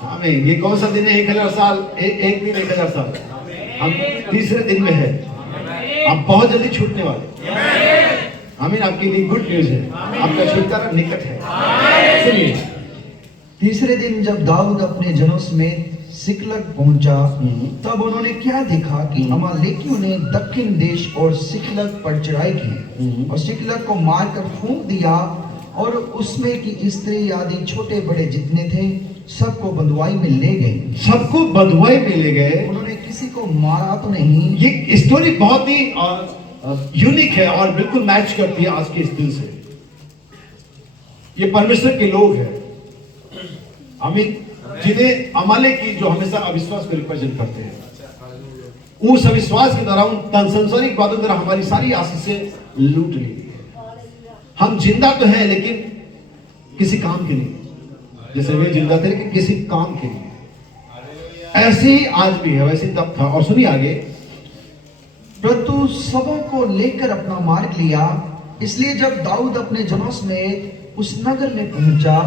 आमीन। ये कौन सा दिन है? 1000 साल, एक दिन 1000 साल। हम तीसरे दिन में है। आप बहुत जल्दी छूटने वाले। आमीन। आपके लिए गुड न्यूज है, आपका छुटकारा निकट है। सुनिए, तीसरे दिन जब दाऊद अपने जनों समेत सिकलग पहुंचा, तब उन्होंने क्या देखा कि अमालेकियों ने दक्षिण देश और सिकलग पर चढ़ाई की और सिकलग को मारकर फूंक दिया, और उसमें की स्त्री आदि छोटे बड़े जितने थे सबको बंधुआई में ले गए। सबको बंधुआई में ले गए। उन्होंने किसी को मारा तो नहीं। ये स्टोरी बहुत ही यूनिक है और बिल्कुल मैच करती है आज के इस दिन से। ये परमेश्वर के लोग हैं, आमीन, जिन्हें अमालेक की, जो हमेशा अविश्वास को रिप्रेजेंट करते हैं। उस अविश्वास के द्वारा, उन संसारिक बातों के द्वारा हमारी सारी आशीषें लूट ली है। हम जिंदा तो हैं लेकिन किसी काम के नहीं, जैसे वे जिंदा थे लेकिन किसी काम के नहीं। ऐसे ही आज भी है, वैसे तब था। और सुनिए आगे, परंतु सबों को लेकर अपना मार्ग लिया। इसलिए जब दाऊद अपने जनों समेत उस नगर में पहुंचा,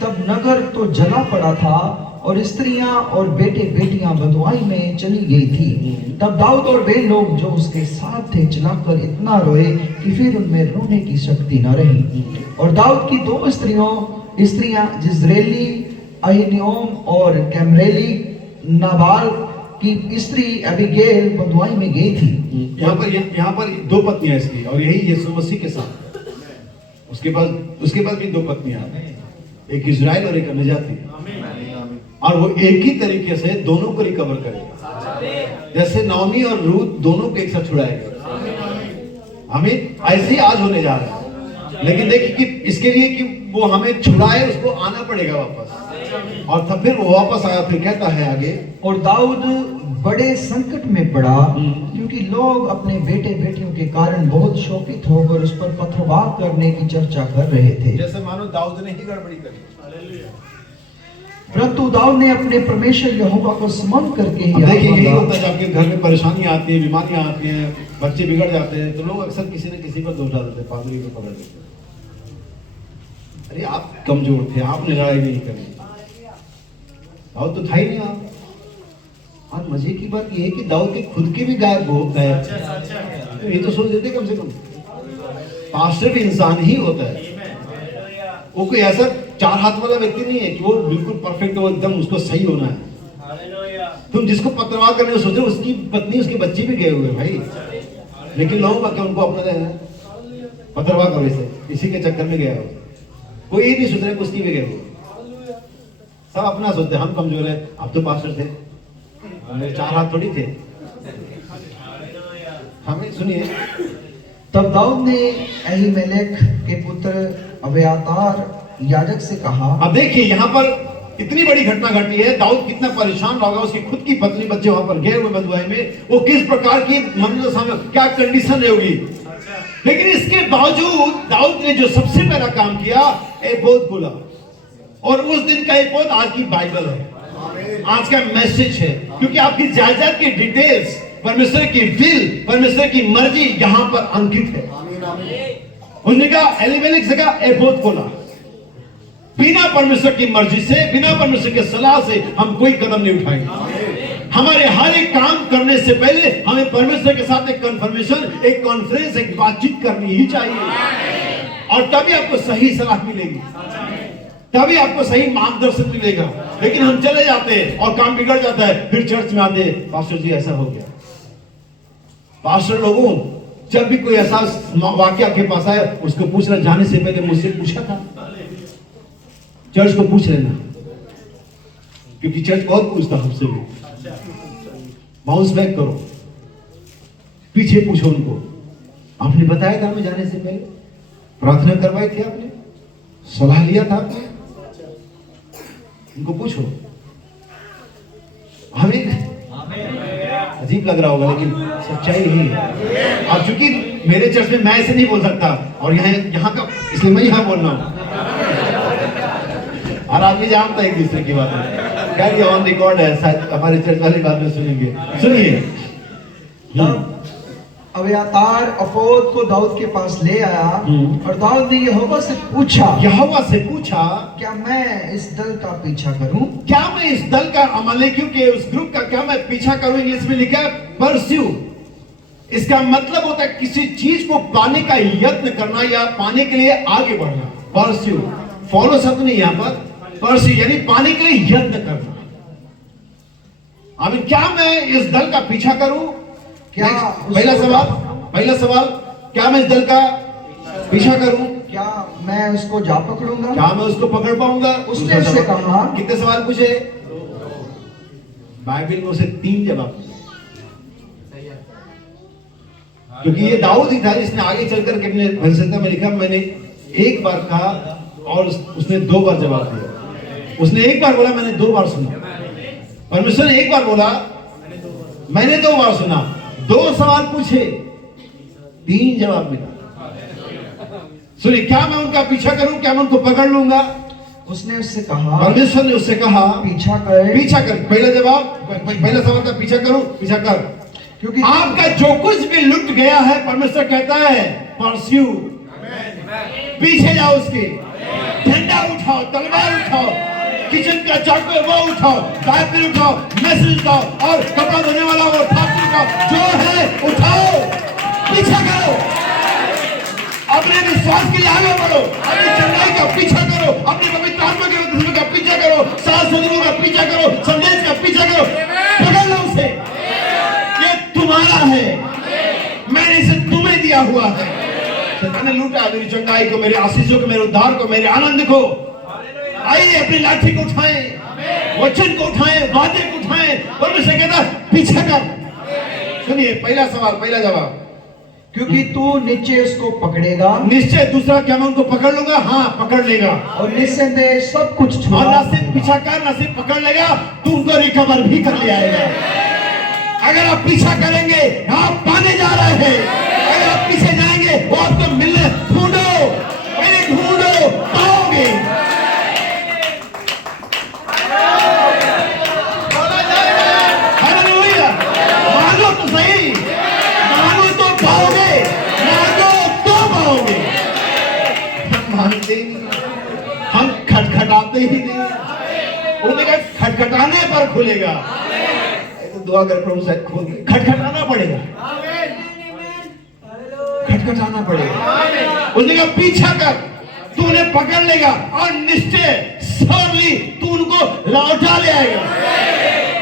तब नगर तो जला पड़ा था और स्त्रियां और बेटे बेटियां बंधुआई में चली गई थी। तब दाऊद और वे लोग जो उसके साथ थे चिल्लाकर इतना रोए कि फिर उनमें रोने की शक्ति न रही। और दाऊद की 2 स्त्रियां जिज्रेली, अहीनोम और कैमरेली, नाबाल की स्त्री अबीगैल बंधुआई में गई थी। यहाँ पर 2 पत्नियां इसकी, और यही यीशु मसीह के साथ। उसके बाद भी 2 पत्नियां, एक इजराइल और एक अन्यजाति। और वो एक ही तरीके से दोनों को रिकवर करेगा, जैसे नाओमी और रूथ दोनों को एक साथ छुड़ाएगा। हमें ऐसे ही आज होने जा रहा है। लेकिन देखिए कि इसके लिए कि वो हमें छुड़ाए, उसको आना पड़ेगा वापस। और तब फिर वो वापस आया, फिर कहता है आगे, और दाऊद बड़े संकट में पड़ा, क्योंकि लोग अपने बेटे बेटियों के कारण बहुत शोकित होकर उस पर पथरवाह करने की चर्चा कर रहे थे, जैसे मानो दाऊद ने ही गड़बड़ी करी। परंतु दाऊद ने अपने परमेश्वर यहोवा को स्मरण करके ही देखिए, यही होता है जब आपके घर में परेशानियां आती है, बीमारियां आती हैं, बच्चे बिगड़ जाते हैं, तो लोग अक्सर किसी न किसी पर दोष डाल देते हैं, पादरी को पकड़ देते हैं। अरे आप कमजोर थे, आपने लड़ाई नहीं करी, दाऊद तो था ही नहीं। आप आज मजे की बात यह है कि दाऊद के खुद के भी गायब हो गए। तो ये तो सोच देते कम से कम, पास्टर भी इंसान ही होता है। वो कोई ऐसा 4 हाथ वाला व्यक्ति नहीं है कि वो बिल्कुल परफेक्ट हो, एकदम उसको सही होना है। तुम जिसको पत्रवाह करने सोच रहे हो, उसकी पत्नी उसके बच्चे भी गए हुए भाई, लेकिन लोगों का उनको अपना पत्रवाह करो, इसे इसी के चक्कर में गया हो। कोई ये नहीं सोच रहा उसकी भी गए हुए, सब अपना सोचते हम कमजोर है। आप तो पास्टर थे, मेरे 4 हाथ थोड़ी थे। हमें सुनिए, तब दाऊद ने अहीमेलेक के पुत्र अब्यातार याजक से कहा। अब देखिए यहाँ पर इतनी बड़ी घटना घटी है, दाऊद कितना परेशान होगा, उसकी खुद की पत्नी बच्चे वहां पर गए हुए बंधुआई में, वो किस प्रकार की मनोदशा में, क्या कंडीशन होगी। लेकिन इसके बावजूद दाऊद ने जो सबसे पहला काम किया, एपोद खोला। और उस दिन का एपोद आज की बाइबल है, आज का मैसेज है, क्योंकि आपकी जायदाद की डिटेल्स परमेश्वर की विल, परमेश्वर की मर्जी यहां पर अंकित है। उसने कहा एलिमेलेक से कहा एबोद खोला। बिना परमेश्वर की मर्जी से, बिना परमेश्वर के सलाह से हम कोई कदम नहीं उठाएंगे। हमारे हर एक काम करने से पहले हमें परमेश्वर के साथ एक कन्फर्मेशन, एक कॉन्फ्रेंस, एक बातचीत करनी ही चाहिए, और तभी आपको सही सलाह मिलेगी, तभी आपको सही मार्गदर्शन मिलेगा। लेकिन हम चले जाते हैं और काम बिगड़ जाता है, फिर चर्च में आते हैं, पास्टर जी ऐसा हो गया। पास्टर लोगों, जब भी कोई ऐसा वाक्य आपके पास आए, उसको पूछना, जाने से पहले मुझसे पूछा था। चर्च को पूछ लेना, क्योंकि चर्च बहुत पूछता हमसे भी। बाउंस बैक करो, पीछे पूछो उनको, आपने बताया था हमें जाने से पहले, प्रार्थना करवाई थी आपने, सलाह लिया था आपने, उनको पूछो। हमें अजीब लग रहा होगा, लेकिन सच्चाई यही है। अब चूंकि मेरे चर्च में मैं ऐसे नहीं बोल सकता, और यहाँ का, इसलिए मैं यहाँ बोल रहा हूँ। और आदमी जानता है एक दूसरे की बातें। खैर ये ऑन रिकॉर्ड है, शायद हमारे चर्च वाली बात में सुनेंगे। सुनिए, अब्यातार अफोद को दाऊद के पास ले आया, और दाऊद ने यहोवा से पूछा, क्या मैं इस दल का पीछा करूं? क्या मैं इस दल का, अमालेकियों के उस ग्रुप का क्या मैं पीछा करूं? इंग्लिश में लिखा है परस्यू। इसका मतलब होता है किसी चीज को पाने का यत्न करना या पाने के लिए आगे बढ़ना। परस्यू, फॉलो शब्द नहीं यहाँ पर, परस्यू यानी पाने के लिए यत्न करना। अब क्या मैं इस दल का पीछा करूं? क्या पहला सवाल, क्या मैं इस दल का पीछा करूं? क्या मैं उसको जा पकड़ूंगा? क्या मैं उसको पकड़ पाऊंगा? उसने उससे कहा, कितने सवाल पूछे? बाइबल में उसे 3 जवाब, क्योंकि ये दाऊद ही था जिसने आगे चलकर के अपने भविष्यता में लिखा, मैंने एक बार कहा और उसने 2 बार जवाब दिया। उसने एक बार बोला, मैंने 2 बार सुना। परमेश्वर ने एक बार बोला, मैंने 2 बार सुना। 2 सवाल पूछे, 3 जवाब मिला। सुनिए, क्या मैं उनका पीछा करूं? क्या मैं उनको पकड़ लूंगा? उसने उससे कहा, परमेश्वर ने उससे कहा, पीछा कर। पहला सवाल था, पीछा करो, पीछा कर, क्योंकि आपका जो कुछ भी लुट गया है, परमेश्वर कहता है परस्यू, पीछे जाओ उसके। झंडा उठाओ, तलवार उठाओ, किचन का चाकू है वो उठाओ, बाइबल उठाओ, मैसेज उठाओ, और कपड़ा धोने वाला वो थापी उठाओ, जो है उठाओ, पीछा करो, अपने विश्वास के लिए आगे बढ़ो, अपनी चंगाई का पीछा करो, अपने पवित्र आत्मा के का पीछा करो, सास ससुर का पीछा करो, संदेश का पीछा करो, पकड़ लो उसे। ये तुम्हारा है, मैंने इसे तुम्हें दिया हुआ है। मैंने लूटा मेरी चंगाई को, मेरे आशीषों को, मेरे उद्धार को, मेरे आनंद को। आइए अपनी लाठी को उठाएं, वचन को उठाएं, वादे को उठाएं। परमेश्वर कहता पीछा कर। सुनिए, पहला सवाल, पहला जवाब, क्योंकि तू निश्चय उसको पकड़ेगा। निश्चय। दूसरा, क्या मैं उनको पकड़ लूंगा? हाँ, पकड़ लेगा, और निस्संदेह सब कुछ छुड़ा। और न सिर्फ पीछा कर, न सिर्फ पकड़ लेगा, तू उनको रिकवर भी कर ले आएगा। अगर आप पीछा करेंगे, आप पाने जा रहे हैं। अगर आप पीछे जाएंगे, वो आपको मिलने, ढूंढो, पाओगे। हालेलुया। मांगो तो सही, मांगो तो पाओगे, मांगो तो पाओगे। हम मांगते ही नहीं, हम खटखटाते ही नहीं। उन्होंने कहा खटखटाने पर खुलेगा। तो दुआ कर, प्रभु शायद खोल दे। खटखटाना पड़ेगा, खटखटाना पड़ेगा। उसने कहा पीछा कर, तू उन्हें पकड़ लेगा, और निश्चय सरली तू उनको लौटा ले आएगा।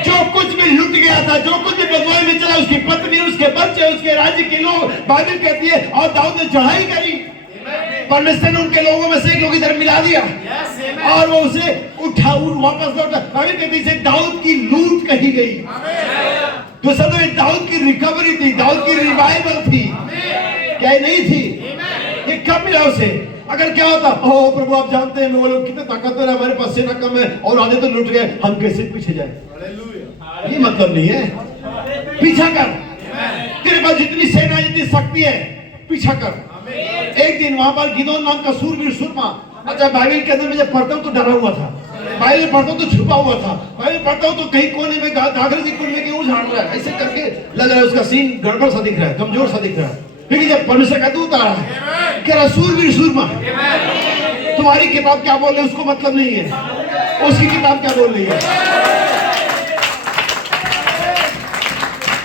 जो कुछ भी लुट गया था, जो कुछ भी बदवाई में चला, उसकी पत्नी, उसके बच्चे, उसके राज्य के लोग, बाइबल कहती है, और दाऊद ने चढ़ाई करी। परमेश्वर ने उनके लोगों में से एक लोग इधर मिला दिया, और वो उसे वापस लौटा। बाइबल कहती है दाऊद की लूट कही गई। तो सब दाऊद की रिकवरी थी, दाऊद की रिवाइवल थी, क्या नहीं थी? ये कब मिला उसे? अगर क्या होता, ओ प्रभु आप जानते हैं वो लोग कितने ताकतवर है, हमारे पास सेना कम है और आधे तो लुट गए, हम कैसे पीछे जाए? ये मतलब नहीं है। पीछा कर, तेरे पास जितनी सेना, जितनी शक्ति है, पीछा कर। एक दिन वहां पर गिदोन नाम का सूरवीर सुरमा, अच्छा बाइबल के अंदर में जब पढ़ता हूं तो डरा हुआ था। बाइबल पढ़ता हूँ तो छुपा हुआ था, बाइबल पढ़ता हूँ तो कहीं कोने में गागर की कुंड में क्यों झाड़ रहा है, ऐसे करके लग रहा है उसका सीन गड़बड़ सा दिख रहा है, कमजोर सा दिख रहा है। लेकिन जब परमेश्वर का दूत आ रहा है, कह रहा सूरवीर सूरमा, तुम्हारी किताब क्या बोल रही है उसको मतलब नहीं है, उसकी किताब क्या बोल रही है,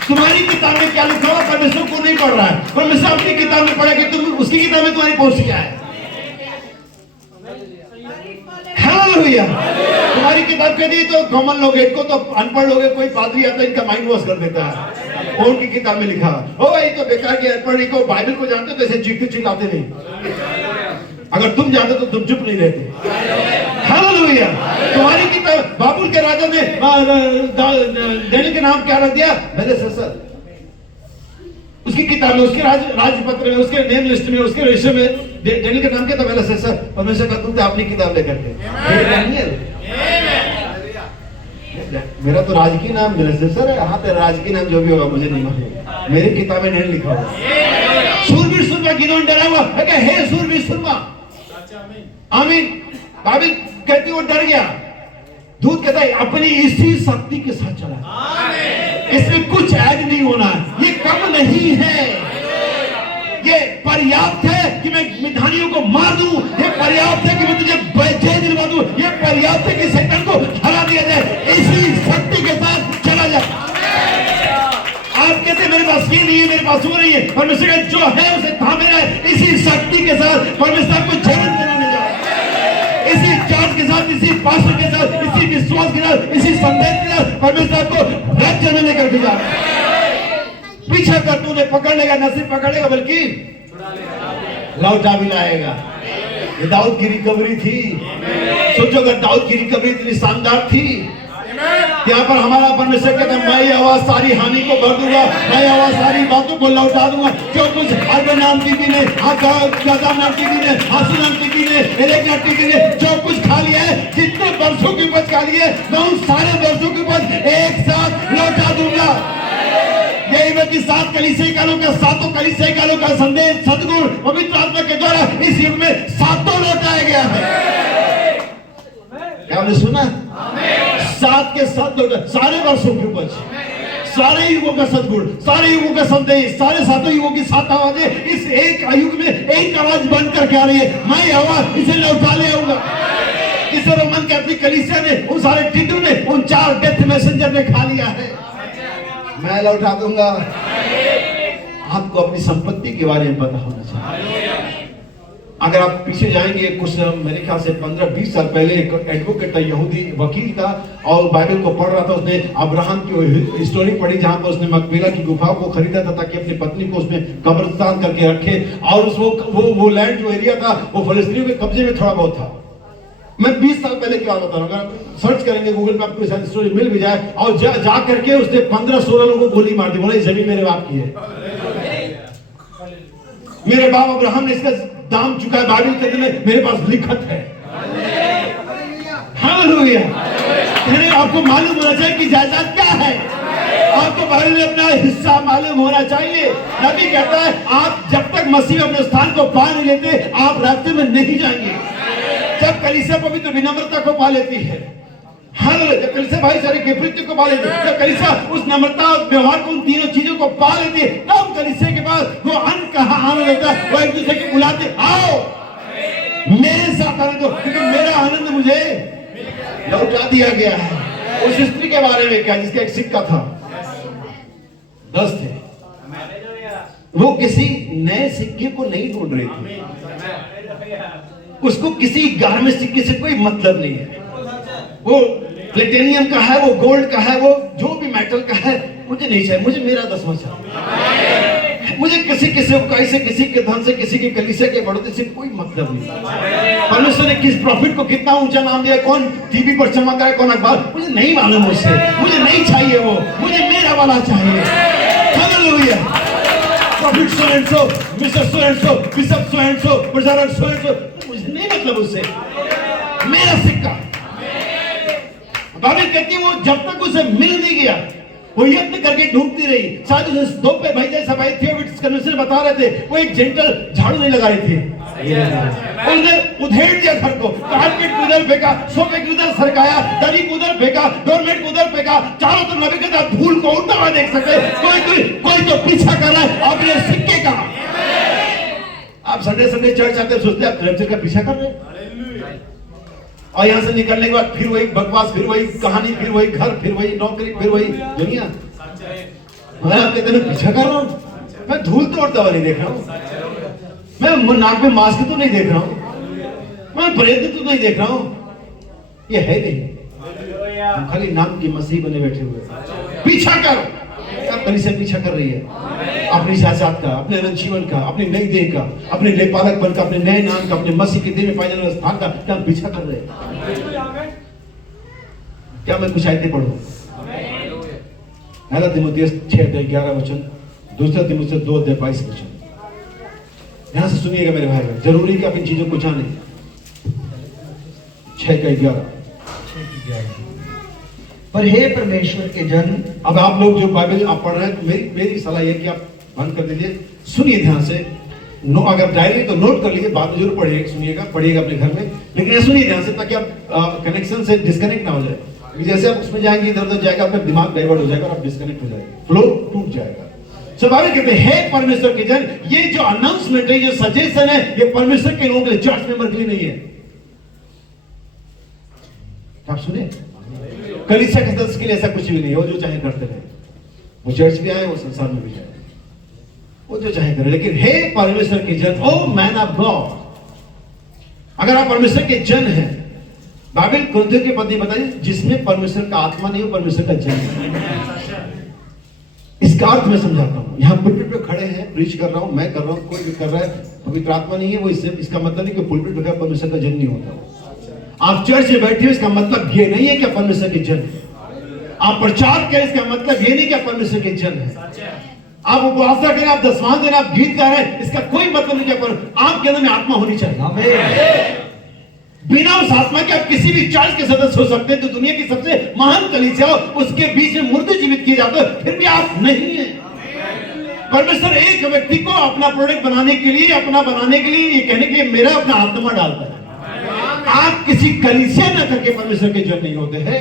तुम्हारी किताब में क्या लिखा हुआ परमेश्वर को नहीं पढ़ रहा है, परमेश्वर अपनी किताब में पढ़ा कि तुम उसकी किताब में तुम्हारी पहुंच क्या है। हालेलुया। तुम्हारी किताब कह दी तो कॉमन लोग, इनको तो अनपढ़ लोग, कोई पादरी आता है इनका माइंड वॉश कर देता है, वो उनकी किताब में लिखा ओ ये तो बेकार की अनपढ़ को बाइबल को जानते तो ऐसे चीखते चिल्लाते नहीं, अगर तुम जानते तो तुम चुप नहीं रहते। हालेलुया। तुम्हारी किताब, बाबुल के राजा ने डैनियल के नाम क्या रख दिया, बेलशस्सर, उसकी किताब में, उसके राजपत्र में, उसके नेम लिस्ट में, उसके रजिस्टर में डैनियल का नाम क्या था, बेलशस्सर। परमेश्वर का दूत अपनी किताब लेकर के, डैनियल मेरा तो राजकीय नाम बेलशस्सर है, हाँ तेरा राजकीय नाम जो भी होगा मुझे नहीं मालूम, मेरी किताब में नहीं लिखा हुआ। सूरवीर सुरमा गिदोन डरा हुआ है, हे सूरवीर सुरमा, आमीन। बाइबल कहती वो डर गया, दूत कहता है अपनी इसी शक्ति के साथ चला, इसमें कुछ ऐड नहीं होना है, ये कम नहीं है, ये पर्याप्त है कि मैं मिधानियों को मार दूं, ये पर्याप्त है कि मैं तुझे जय दिलवा दूं, ये पर्याप्त है कि शैतान को हरा दिया जाए, इसी शक्ति के साथ चला जाए। आप कहते मेरे पास ये नहीं है, मेरे पास वो नहीं है, परमेश्वर जो है उसे थामे रहे, इसी शक्ति के साथ परमेश्वर को जीवित बनाने जा रहा है, इसी चार्ज के साथ, इसी पास्टर के साथ, इसी विश्वास के साथ, इसी संदेश के साथ परमेश्वर को राज्य में लेकर के जा रहा है। पीछा कर तूने पकड़ लेगा, न सिर्फ पकड़ लेगा बल्कि लौटा भी लाएगा। ये दाऊद की रिकवरी थी। सोचो अगर दाऊद की रिकवरी इतनी शानदार थी, यहाँ पर हमारा परमेश्वर कहता है मैं आवाज सारी हानि को भर दूंगा, मैं आवाज सारी बातों को लौटा दूंगा। जो कुछ नाम टीवी ने, नाम टीवी ने, आंसू नाम टीवी ने, एलेक्सा टीवी ने जो कुछ खा लिया है, जितने वर्षों की उपज खा ली है, मैं उन सारे वर्षों की उपज एक साथ लौटा दूंगा। यही बाकी सात कलीसिया कालों का, सातों कलीसिया कालों का संदेश सद्गुण पवित्र आत्मा के द्वारा इस युग में सातों लौटाया गया है। क्या आपने सुना? सात के सात लौटा, सारे वर्षों की उपज, सारे युगों का सद्गुण, सारे युगों का संदेश, सारे सातों युगों की सात आवाजें इस एक युग में एक आवाज बन करके आ रही है, मैं आवाज इसे लौटा ले आऊंगा। इस रोमन कैथोलिक कलीसिया ने, उन सारे टिटू ने, उन 4 डेथ मैसेंजर ने खा लिया है, मैं लौटा दूंगा। आपको अपनी संपत्ति के बारे में पता होना चाहिए। अगर आप पीछे जाएंगे कुछ, मेरे ख्याल से 15-20 साल पहले एक एडवोकेट था, यहूदी वकील था, और बाइबल को पढ़ रहा था। उसने अब्राहम की स्टोरी पढ़ी जहां पर उसने मकपेला की गुफा को खरीदा था ताकि अपनी पत्नी को उसमें कब्रिस्तान करके रखे, और वो लैंड जो एरिया था वो फलस्तीनियों के कब्जे में थोड़ा बहुत था। मैं 20 साल पहले की बात बता रहा हूँ, अगर आप सर्च करेंगे गूगल पे आपको शायद स्टोरी मिल भी जाए। और जा करके उसने 15-16 लोगों को गोली मार दी, बोला जमीन मेरे बाप की है, मेरे बाप अब्राहम ने इसका दाम चुका है, बाइबल के में मेरे पास लिखत है। हालेलुया। आपको मालूम होना चाहिए कि जायदाद क्या है, आपको बाइबल में अपना हिस्सा मालूम होना चाहिए। नबी कहता है आप जब तक मसीह अपने स्थान को पा नहीं लेते आप रास्ते में नहीं जाएंगे। जब कलीसिया पवित्र विनम्रता को पा लेती है, हालेलुया, जब कलीसिया भाईचारे के प्रीति को पा लेती है, जब कलीसिया उस नम्रता व्यवहार को, उन तीनों चीजों को पा लेती है, तब कलीसिया के पास वो अन्न कहाँ आने लगता है, वो एक दूसरे को बुलाते आओ मेरे साथ आने दो, क्योंकि मेरा आनंद मुझे लौटा दिया गया है। उस स्त्री के बारे में क्या, जिसका एक सिक्का था, 10 थे, वो किसी नए सिक्के को नहीं ढूंढ रही थी, उसको किसी 11वें सिक्के से कोई मतलब नहीं है, वो प्लेटिनियम का है, वो गोल्ड का है, वो जो भी मेटल का है, मुझे नहीं चाहिए, मुझे मेरा 10वां चाहिए। मुझे किसी के सेवकाई से, किसी के धन से, किसी के कलीसिया के बढ़ोतरी से कोई मतलब नहीं। परमेश्वर ने किस प्रॉफिट को कितना ऊंचा नाम दिया, कौन टीवी पर चमक रहा है, कौन अखबार, मुझे नहीं मालूम, उससे मुझे नहीं चाहिए, वो मुझे मेरा वाला चाहिए। Hallelujah. Profit so and so, mister so and so, bishop so and so, president so and so, मुझे नहीं मतलब उससे, मेरा सिक्का। बाइबल कहती है वो जब तक उसे मिल नहीं गया वो यत्न करके ढूंढती रही। शायद उसे 2 पे भाई जैसा भाई थियोफिल्स कन्वेंशन बता रहे थे, वो एक जेंटल झाड़ू नहीं लगा रही थी, उसने उधेड़ दिया घर को, कारपेट को उधर फेंका, सोफे को उधर सरकाया, दरी को उधर फेंका, डोरमेट को उधर फेंका, चारों तरफ नबी कहता धूल को उड़ता हुआ देख सकते। कोई तो पीछा कर रहा है अपने सिक्के का। आप संडे संडे चर्च आते सोचते आप रैप्चर का पीछा कर रहे हैं, और यहां से निकलने के बाद फिर वही बकवास, फिर वही कहानी, फिर वही घर, फिर वही नौकरी, फिर वही दुनिया। मैं आप कहते हैं पीछा कर रहा हूं, मैं धूल तो उड़ता हुआ नहीं देख रहा हूं, मैं नाक में मास्क तो नहीं देख रहा हूं, मैं प्रेरित तो नहीं देख रहा हूं। ये है नहीं, हम खाली नाम की मसीह बने बैठे हुए। पीछा कर, क्या कलीसिया पीछा कर रही है अपनी साथ का, अपने अनंत जीवन का, अपनी नई देह का, अपने लेपालक बन का, अपने नए नाम का, अपने मसीह के देह में पाए जाने वाले स्थान का क्या पीछा कर रहे हैं? क्या मैं कुछ आयतें पढ़ूं? पहला तीमुथियुस 6:11, दूसरा तीमुथियुस 2:22। यहां से सुनिएगा मेरे भाई, जरूरी कि आप इन चीजों को जानें। 6:11। पर हे परमेश्वर के जन, अब आप लोग जो बाइबल आप पढ़ रहे हैं, तो मेरी सलाह यह कि आप बंद कर दीजिए, सुनिए ध्यान से। अगर डायरी तो नोट कर लीजिए, बाद में जरूर पढ़िएगा, सुनिएगा, पढ़िएगा अपने घर में, लेकिन ये सुनिए ध्यान से ताकि आप कनेक्शन से डिस्कनेक्ट ना हो जाए। जैसे आप उसमें जाएंगे, इधर उधर जाएगा, आपका दिमाग डाइवर्ट हो जाएगा और आप डिस्कनेक्ट हो जाएंगे, फ्लो टूट जाएगा। स्वाभाविक कहते हैं परमेश्वर के जन, ये जो अनाउंसमेंट है, जो सजेशन है, ये परमेश्वर के लोगों के लिए, चर्च मेंबर के लिए नहीं है। आप सुने, कलीसिया के सदस्य के लिए ऐसा कुछ भी नहीं है, वो जो चाहे करते रहे, वो चर्च भी आए, वो संसार में भी जाए, वो जो चाहे करे। लेकिन हे परमेश्वर के जन, ओ मैन ऑफ गॉड, अगर आप परमेश्वर के जन हैं, बाइबल कुरिन्थियों के पद बताइए, जिसमें परमेश्वर का आत्मा नहीं हो, परमेश्वर का जन है। इसका अर्थ मैं समझाता हूं। यहां पुलपिट पे खड़े हैं, प्रीच कर रहा हूं, मैं कर रहा हूं, कोई भी कर रहा है, पवित्र आत्मा नहीं है, वो इसका मतलब नहीं कि पुलपिट पे परमेश्वर का जन नहीं होता। आप चर्च में बैठे हो, इसका मतलब ये नहीं है कि परमेश्वर के जन। आप प्रचार करें, इसका मतलब ये नहीं कि परमेश्वर के जन है। आप उपवास करें, आप दसवां दें, आप गीत गा रहे हैं, इसका कोई मतलब नहीं कि आपके अंदर में आत्मा होनी चाहिए। बिना उस आत्मा के आप किसी भी चर्च के सदस्य हो सकते हैं, तो दुनिया की सबसे महान कलीसिया हो, उसके बीच में मुर्दे जीवित किए जाते हैं, फिर भी आप नहीं है। परमेश्वर एक व्यक्ति को अपना प्रोडक्ट बनाने के लिए, अपना बनाने के लिए, ये कहने के लिए मेरा अपना आत्मा डालता है। आप किसी कलीसिया न करके परमेश्वर के जन नहीं होते हैं,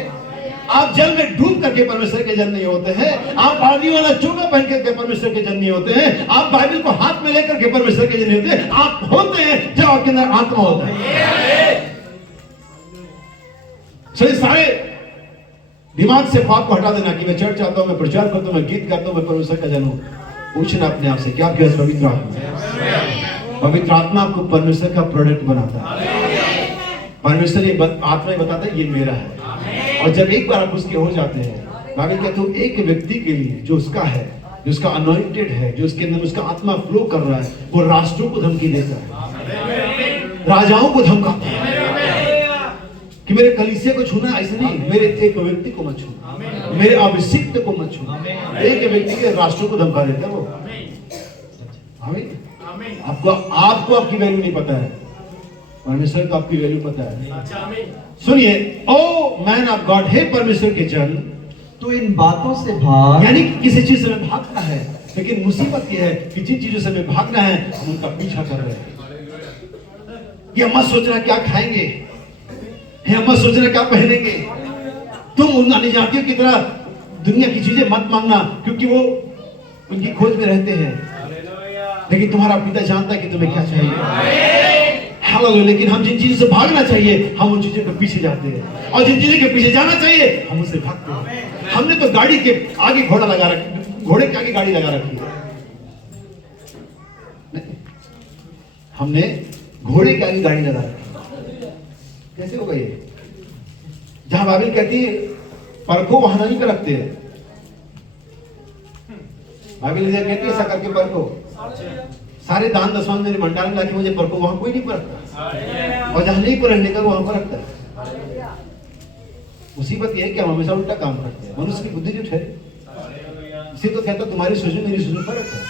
आप जल में डूब करके परमेश्वर के जन नहीं होते हैं, आप आदमी वाला चोगा पहन करके परमेश्वर के जन नहीं होते हैं, आप बाइबल को हाथ में लेकर के परमेश्वर के जन नहीं होते। आप होते हैं जब आपके अंदर आत्मा होता है। सही सारे दिमाग से ख्वाब को हटा देना कि मैं चर्च आता हूं, मैं प्रचार करता हूं, मैं गीत गाता हूं, मैं परमेश्वर का जन हूं। पूछना अपने आप से, क्या आप पवित्र आत्मा? पवित्र आत्मा आपको परमेश्वर का प्रोडक्ट बनाता है। परमेश्वर ये आत्मा बताता है ये मेरा है। और जब एक बार आप उसके हो जाते हैं, बाइबल कहते हो एक व्यक्ति के लिए जो उसका है, जो उसका अनॉइंटेड है, जो उसके अंदर उसका आत्मा फ्लो कर रहा है, वो राष्ट्रों को धमकी देता है, राजाओं को धमकाता है कि मेरे कलीसिया को छूना, ऐसे नहीं, मेरे एक व्यक्ति को मत छूना, मेरे अभिषिक्त को मत छूना। एक व्यक्ति के राष्ट्रों को धमका देता है वो। आपको आपकी वैल्यू नहीं पता है, परमेश्वर को आपकी वैल्यू पता है। सुनिए, ओ मैन ऑफ गॉड, हे परमेश्वर के जन, तो इन बातों से भाग, यानी कि किसी चीज से मैं भागना है, लेकिन मुसीबत यह है कि जिन चीजों से मैं भागना है हम उनका पीछा कर रहे हैं। ये मत सोचना क्या खाएंगे, ये मत सोचना क्या पहनेंगे, तुम उन अन्यजातियों की तरह दुनिया की चीजें मत मांगना, क्योंकि वो उनकी खोज में रहते हैं, लेकिन तुम्हारा पिता जानता है कि तुम्हें क्या चाहिए। हालेलुया। लेकिन हम जिन चीजों से भागना चाहिए, हम उन चीजों के पीछे जाते हैं, और जिन चीजों के पीछे जाना चाहिए हम उससे भागते हैं। हमने तो गाड़ी के आगे घोड़ा लगा रखा, घोड़े के आगे गाड़ी लगा रखी है, हमने घोड़े के आगे गाड़ी लगा रखी। कैसे होगा ये? जहां बाइबल कहती है परखो, वहां नहीं पर रखते हैं। बाइबल कहती है ऐसा करके परखो, सारे दान दसवां मेरे भंडार में लाके मुझे परखो, वहां कोई नहीं परखता, और जहां नहीं परखने का वहां पर रखता है। मुसीबत यह है कि हम हमेशा उल्टा काम करते हैं। मनुष्य की बुद्धि जो है, इसे तो कहता तुम्हारी सोच में मेरी सोच में फर्क है,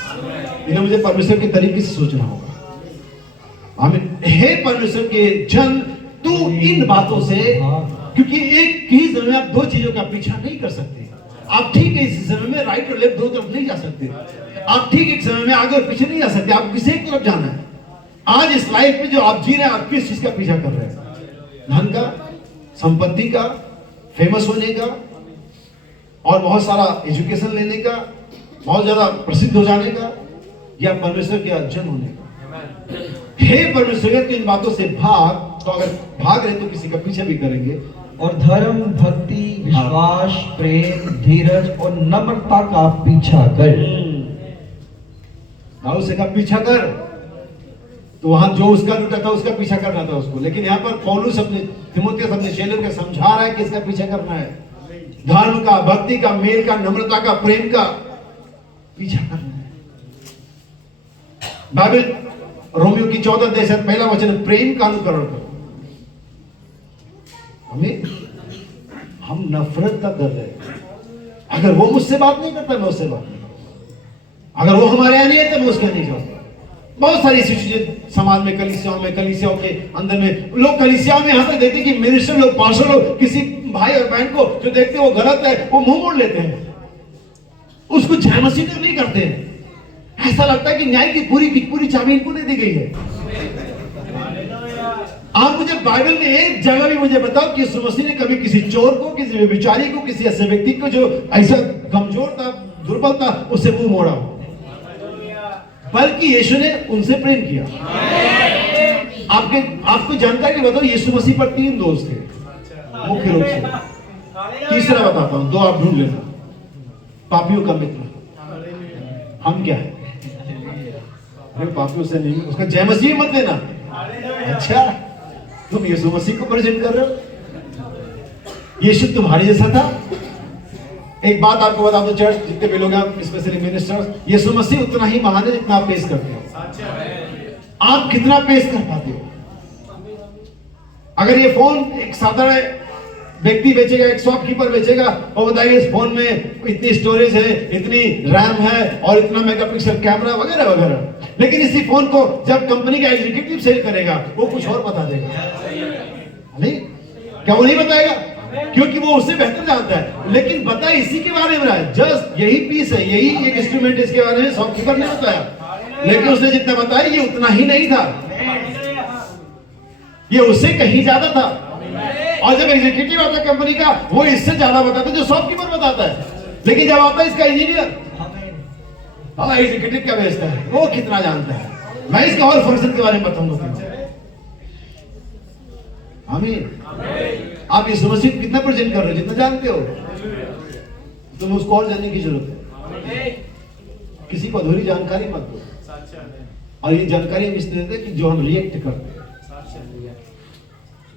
इन्हें मुझे परमेश्वर के तरीके से सोचना होगा। आमीन। हे परमेश्वर के जन, तू इन बातों से, क्योंकि एक ही समय में आप दो चीजों का पीछा नहीं कर सकते। आप ठीक है इस समय में राइट और लेफ्ट दो तरफ नहीं जा सकते, आप ठीक एक समय में आगे और पीछे नहीं जा सकते, आप किसी एक तरफ जाना है। आज इस लाइफ में जो आप जी रहे हैं, आप किस चीज का पीछा कर रहे हैं? धन का, संपत्ति का, फेमस होने का, और बहुत सारा एजुकेशन लेने का, बहुत ज्यादा प्रसिद्ध हो जाने का, या परमेश्वर के अर्जन होने का? हे परमेश्वर, तो इन बातों से भाग। तो अगर भाग रहे तो किसी का पीछा भी करेंगे। और धर्म, भक्ति, विश्वास, प्रेम, धीरज और नम्रता का पीछा कर। दाऊद से का पीछा कर, तो वहां जो उसका लूटा था उसका पीछा करना था उसको। लेकिन यहाँ पर पौलुस अपने तीमुथियुस अपने चेलों को समझा रहा है कि इसका पीछा करना है। धर्म का, भक्ति का, मेल का, नम्रता का, प्रेम का पीछा करना है। बाइबल रोमियो की 14 अध्याय से पहला वचन, प्रेम का अनुकरण करो। हम नफरत का कर रहे हैं। अगर वो मुझसे बात नहीं करता, मैं उससे बात नहीं करता। अगर वो हमारे यहाँ नहीं है तो मैं उसके नहीं जाता। बहुत सारी ऐसी चीजें समाज में, कलीसियाओं के अंदर में लोग कलीसियाओं में यहाँ तक देखते कि मिनिस्टर लोग, पास्टर लोग किसी भाई और बहन को जो देखते हैं वो गलत है, वो मुंह मोड़ लेते हैं, उसको जय मसीह तक नहीं करते हैं। ऐसा लगता है कि न्याय की पूरी चाबी इनको दे दी गई है। आप मुझे बाइबल में एक जगह भी मुझे बताओ कि यीशु मसीह ने कभी किसी चोर को, किसी व्यभिचारी को, किसी ऐसे व्यक्ति को जो ऐसा कमजोर था, दुर्बल था, उससे मुंह मोड़ा, बल्कि यीशु ने उनसे प्रेम किया। आपको जानकारी बताओ, यीशु मसीह पर 3 दोस्त थे मुख्य रूप से। तीसरा बताता हूं, 2 आप ढूंढ लेना। पापियों का मित्र, हम क्या है? अरे पापियों से नहीं, उसका जय मसीह मत देना। अच्छा, तुम यीशु मसीह को प्रेजेंट कर रहे हो। यीशु तुम्हारे जैसा था। एक बात आपको बता दो, चर्च जितने भी लोग हैं, स्पेशली मिनिस्टर्स, यीशु मसीह उतना ही महान है जितना आप पेश करते हो। आप कितना पेश कर पाते हो? अगर ये फोन एक साधारण व्यक्ति बेचेगा, एक शॉपकीपर बेचेगा और बताएगा इस फोन में इतनी स्टोरेज है, इतनी रैम है और इतना मेगापिक्सल कैमरा वगैरह वगैरह, लेकिन इसी फोन को जब कंपनी का एग्जीक्यूटिव सेल करेगा वो कुछ और बता देगा। नहीं, क्या वो नहीं बताएगा? क्योंकि वो उससे बेहतर जानता है। लेकिन बता इसी के बारे में रहा है, जस्ट यही पीस है, यही एक इंस्ट्रूमेंट, इसके बारे में शॉपकीपर ने बताया। लेकिन उसने जितना बताया ये उतना ही नहीं था, ये उससे कहीं ज्यादा था। और जब एग्जीक्यूटिव आता है कंपनी का, वो इससे ज्यादा बताता है जो शॉपकीपर बताता है। लेकिन जब आता है इसका इंजीनियर, हाँ एग्जीक्यूटिव क्या बेचता है, वो कितना जानता है, मैं इसके और फंक्शन के बारे में बताऊंगा। आमीन। आप यीशु मसीह को कितना प्रेजेंट कर रहे हो? जितना जानते हो। तुम्हें उसको और जानने की जरूरत है। किसी को अधूरी जानकारी मत दो। और ये जानकारी हम इसलिए देते कि जो हम रिएक्ट करते हैं।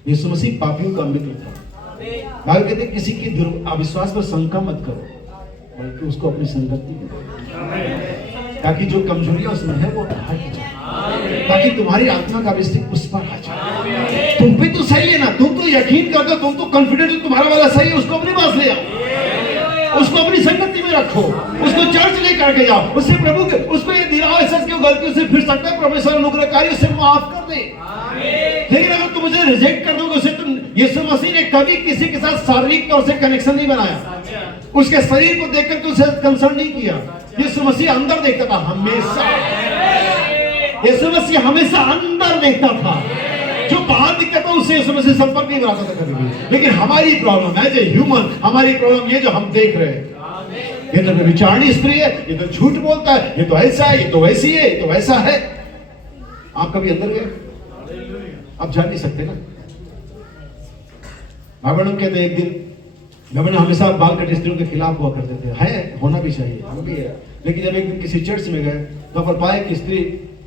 यीशु मसीह पापियों का मित्र था। बाइबल कहते हैं किसी की अविश्वास पर शंका मत करो, बल्कि उसको अपनी संगति में, ताकि जो कमजोरियां उसमें है वो हट जाए, ताकि तुम्हारी आत्मा का अभिषेक उस पर आ जाए। तुम भी तो सही है ना, तुम तो यकीन करते हो, तुम तो कॉन्फिडेंट हो तुम्हारा वाला सही है, उसको अपने पास ले आओ, उसको अपनी संगति में रखो, उसको चर्च लेकर के जाओ, उससे प्रभु के, उसको ये दिलाओ ऐसा कि वो गलती से फिर सकता है, परमेश्वर अनुग्रहकारी उसे माफ कर दे। लेकिन अगर तुम मुझे रिजेक्ट कर दोगे, उसे तुम, यीशु मसीह ने कभी किसी के साथ शारीरिक तौर से कनेक्शन नहीं बनाया, उसके शरीर को देखकर तो उसे कंसर्न नहीं किया। यीशु मसीह अंदर देखता था हमेशा। यीशु मसीह हमेशा अंदर देखता था, जो बाहर दिखता था उससे यीशु मसीह संपर्क नहीं बनाता था कभी भी। लेकिन हमारी प्रॉब्लम है, जो ह्यूमन, हमारी प्रॉब्लम ये जो हम देख रहे हैं, ये तो व्यभिचारिणी स्त्री है, ये तो झूठ बोलता है, ये तो ऐसा है, ये तो वैसी है, ये तो वैसा है। आप कभी अंदर गए? आप जान नहीं सकते ना। भाई कहते एक दिन गवर्नर हमेशा बाल कट स्त्रियों के खिलाफ हुआ करते थे, है होना भी चाहिए, हम भी है। लेकिन जब एक दिन किसी चर्च में गए तो पर पाए कि स्त्री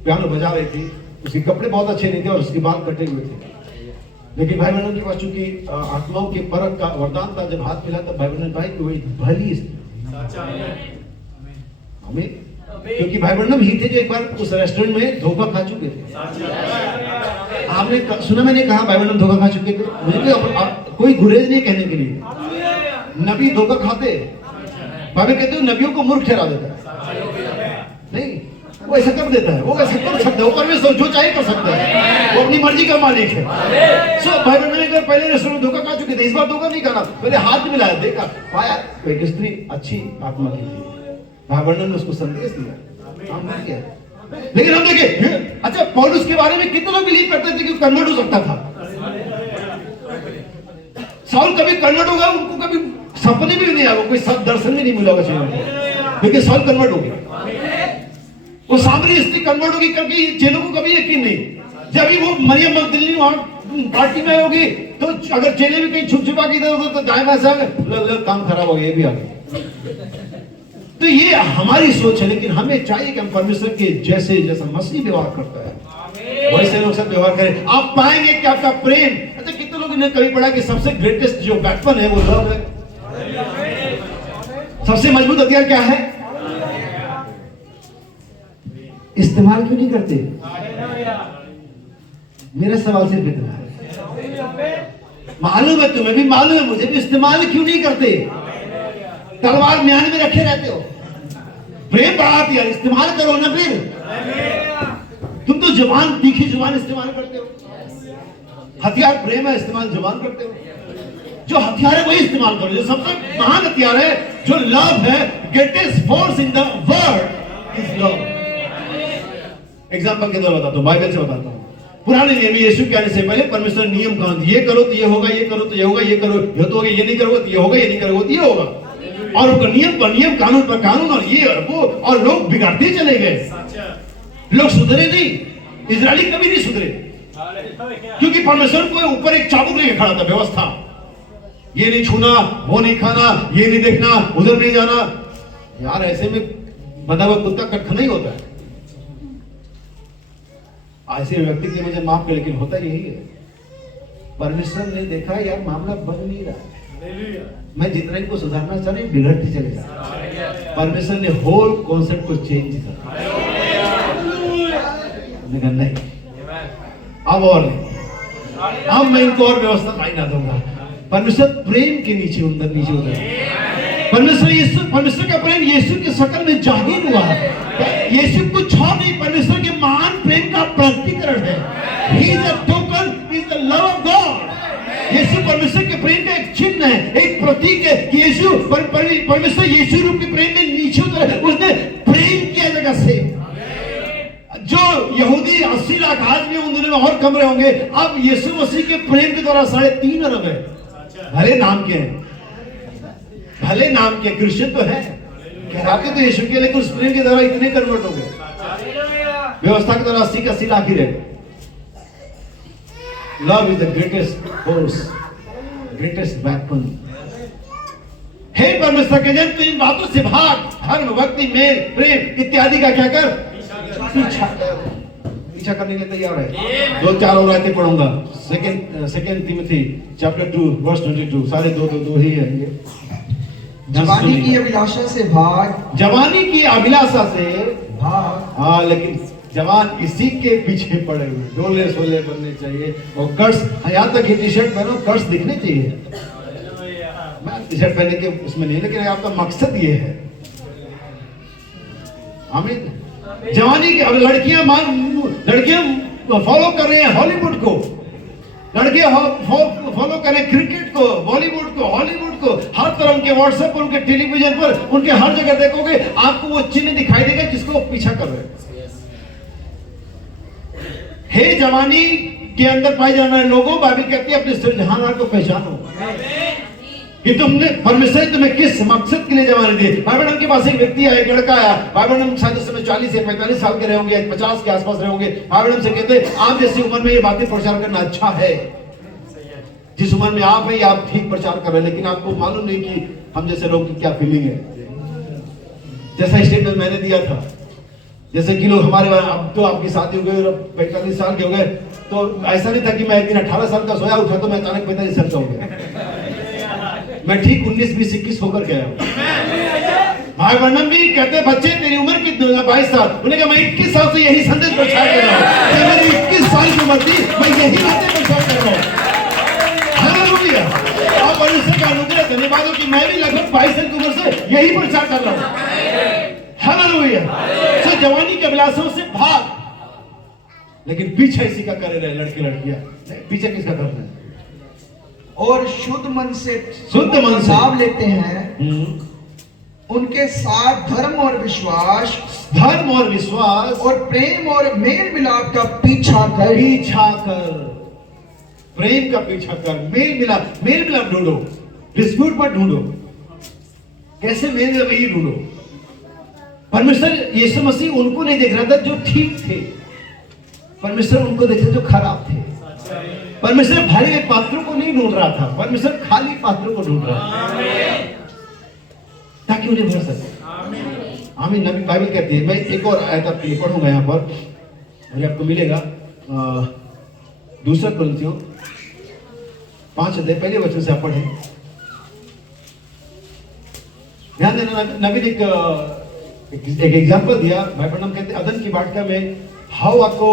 पियानो बजा रही थी, उसके कपड़े बहुत अच्छे नहीं थे और उसके बाल कटे हुए थे। लेकिन भाई बहनों के पास चूंकि आत्माओं के परख का वरदान था, जब हाथ मिला तब भाई बहन भाई कि वही भली हमें, क्योंकि भाई बहन ही थे जो एक बार उस रेस्टोरेंट में धोखा खा चुके थे। आपने सुना, मैंने कहा भाई बहन धोखा खा चुके थे, मुझे कोई गुरेज नहीं कहने के लिए। नबी धोखा खाते, बाइबल कहते हैं नबियों को मूर्ख ठहरा देता है। नहीं, वो ऐसा कर देता है, वो ऐसा कर सकता है, वो परमेश्वर जो चाहे कर सकता है, वो अपनी मर्जी का मालिक है। सो भाई बहन पहले रेस्टोरेंट धोखा खा चुके थे, इस बार धोखा नहीं खाना। पहले हाथ मिलाया, देखा, पाया एक स्त्री अच्छी आत्मा की थी, भाई बहन ने उसको संदेश दिया, काम नहीं किया। लेकिन हम देखें, अच्छा पौलुस के बारे में कितने लोग बिलीव करते थे कि कन्वर्ट हो सकता था? साउल कभी कन्वर्ट होगा, उनको कभी सपने भी नहीं आया, कोई सब दर्शन भी नहीं मिला होगा चेलों को, लेकिन साउल कन्वर्ट हो गया। वो सामरी स्त्री कन्वर्ट होगी क्योंकि चेलों को कभी यकीन नहीं। जब भी वो मरियम मगदलीनी वहां पार्टी में होगी तो अगर चेले भी कहीं छुप छुपा के इधर उधर तो दाएं बाएं से काम खराब हो गया, ये भी आ गया। तो ये हमारी सोच है, लेकिन हमें चाहिए कि हम परमेश्वर के जैसा मसीह व्यवहार करता है वैसे लोग सब व्यवहार करें। आप पाएंगे कि आपका प्रेम, अच्छा कितने लोगों ने कभी पढ़ा कि सबसे ग्रेटेस्ट जो वेपन है वो लव है। सबसे मजबूत हथियार क्या है? इस्तेमाल क्यों नहीं करते? मेरा सवाल सिर्फ इतना है, मालूम है तुम्हें भी, मालूम है मुझे भी, इस्तेमाल क्यों नहीं करते? तलवार म्यान में रखे रहते हो, प्रेम बढ़ाती है, इस्तेमाल करो ना। फिर तुम तो जुबान, तीखी जुबान इस्तेमाल करते हो। हथियार प्रेम है, इस्तेमाल जुबान करते हो। जो हथियार है वही इस्तेमाल करो। जो सबसे महान हथियार है, जो लव है, greatest force in the world is love. Example के द्वारा बताता हूं, बाइबल से बताता हूं। पुराने नियम में यीशु के आने से पहले परमेश्वर नियम कानून, ये करो तो ये होगा, ये करो तो ये होगा, ये करो ये तो होगा, ये नहीं करोगे तो ये होगा, ये नहीं करोगे तो ये होगा। और उनका नियम पर नियम, कानून पर कानून, और ये और वो, और लोग बिगड़ते चले गए, लोग सुधरे नहीं। इजरायली कभी नहीं सुधरे, क्योंकि परमेश्वर को ऊपर एक चाबुक लेके खड़ा था, व्यवस्था। ये नहीं छूना, वो नहीं खाना, ये नहीं देखना, उधर नहीं जाना। यार ऐसे में बंधा हुआ कुत्ता कटखना ही होता है। ऐसे व्यक्ति के मुझे माफ कर, लेकिन होता यही है। परमेश्वर ने देखा यार मामला बन नहीं रहा, मैं जितना इनको सुधारना चाह रही बिगड़ते चले जा रहा। परमेश्वर ने होल कॉन्सेप्ट को चेंज कर नहीं, अब और नहीं, अब मैं इनको और व्यवस्था लाई ना दूंगा। परमेश्वर प्रेम के नीचे उतर, परमेश्वर का प्रेम यीशु की शक्ल में जाहिर हुआ। यीशु कुछ और नहीं, परमेश्वर के महान प्रेम का प्रकटीकरण है। He is a token, he is the love of God। यीशु परमेश्वर के प्रेम का एक चिन्ह है, एक प्रतीक है कि यीशु परमेश्वर यीशु रूप के प्रेम में नीचे उतरा, उसने प्रेम किया जगह से। जो यहूदी 80 लाख आज भी, उन दिनों में और कम रहे होंगे। अब यीशु मसीह के प्रेम के द्वारा 3.5 अरब है। भले नाम के हैं, भले नाम के क्रिश्चियन तो है, कहलाते तो यीशु के, लेकिन उस प्रेम के द्वारा इतने कन्वर्ट हो गए। व्यवस्था के द्वारा 80 लाख ही रहे। Love is the greatest force, greatest weapon. हे परमेश्वर के जन, तू इन बातों से भाग, धर्म, भक्ति, मेल, प्रेम इत्यादि का क्या कर, पीछा करने के लिए तैयार है। 2-4 और आयतें पढ़ूंगा। सेकंड तिमोथी चैप्टर 2 वर्स 22, सारे दो ही है ये। जवानी की अभिलाषा से भाग, जवानी की अभिलाषा से भाग। हाँ, लेकिन जवान इसी के पीछे पड़े हुए, डोले सोले बनने चाहिए। और कर्स, यहाँ तक ये टी शर्ट पहनो, कर्स दिखने चाहिए। मैं टी शर्ट पहने के उसमें नहीं, लेकिन आपका मकसद ये है। आमीन। जवानी की, अब लड़कियां फॉलो कर रहे हैं हॉलीवुड को, लड़के फॉलो कर रहे हैं क्रिकेट को, बॉलीवुड को, हॉलीवुड को। हर तरह उनके व्हाट्सएप पर, उनके टेलीविजन पर, उनके हर जगह देखोगे आपको वो चिन्ह दिखाई देगा जिसको वो पीछा कर रहे हैं। हे जवानी के अंदर पाए जाने वाले लोगों, बाइबल कहती है अपने सृजनहार को पहचानो कि तुमने, परमेश्वर ने तुम्हें किस मकसद के लिए जवानी दी। बाइबल के पास एक व्यक्ति आया, एक लड़का आया। बाइबल शायद उस समय 40 या 45 साल के रहे होंगे, 50 के आसपास रहे होंगे। बाइबल से कहते हैं आप जैसी उम्र में ये बातें प्रचार करना अच्छा है। जिस उम्र में आप है आप ठीक प्रचार कर रहे हैं, लेकिन आपको मालूम नहीं कि हम जैसे लोग की क्या फीलिंग है। जैसा स्टेटमेंट मैंने दिया था, जैसे कि लोग हमारे, अब तो आपकी शादी हो गई और 45 साल के हो गए, तो ऐसा नहीं था कि मैं एक दिन 18 साल का सोया उठा तो मैं अचानक 45 साल का हो गया। मैं ठीक 19, 20, 21 होकर गया। भाई बहन भी कहते बच्चे तेरी उम्र कितनी है? 22 साल। उन्होंने कहा मैं 21 साल से यही संदेश प्रचार कर रहा हूँ। जब मेरी 21 साल की उम्र थी मैं यही बातें प्रचार कर रहा हूँ। हालेलुया। आप परमेश्वर का अनुग्रह, धन्यवाद हो कि मैं भी लगभग 22 साल की उम्र से यही प्रचार कर रहा हूँ। हालेलुया। सो जवानी के अभिलाषाओं से भाग, लेकिन पीछे इसी का कर रहे लड़के लड़कियां, पीछे किसका कर रहे हैं? और शुद्ध मन से नाम लेते हैं, उनके साथ धर्म और विश्वास और प्रेम और मेल मिलाप का पीछा कर प्रेम का पीछा कर, मेल मिलाप ढूंढो, डिस्प्यूट मत ढूंढो। कैसे मेल मिलाप ही ढूंढो। परमेश्वर यीशु मसीह उनको नहीं देख रहा था जो ठीक थे, परमेश्वर उनको देख रहा जो खराब थे। परमेश्वर भरे हुए पात्रों को नहीं ढूंढ रहा था, परमेश्वर खाली पात्रों को ढूंढ रहा था ताकि उन्हें भर सके। आमीन। नबी बाइबल कहती है, मैं एक और आयत आपके लिए पढ़ूंगा यहाँ पर, और आपको मिलेगा 2 कुरिन्थियों 5 अध्याय पहले वचन से आप पढ़ें। ध्यान देना, नबी ने एक एग्जाम्पल दिया। भाई ब्रैनम कहते हैं, अदन की वाटिका में हवा को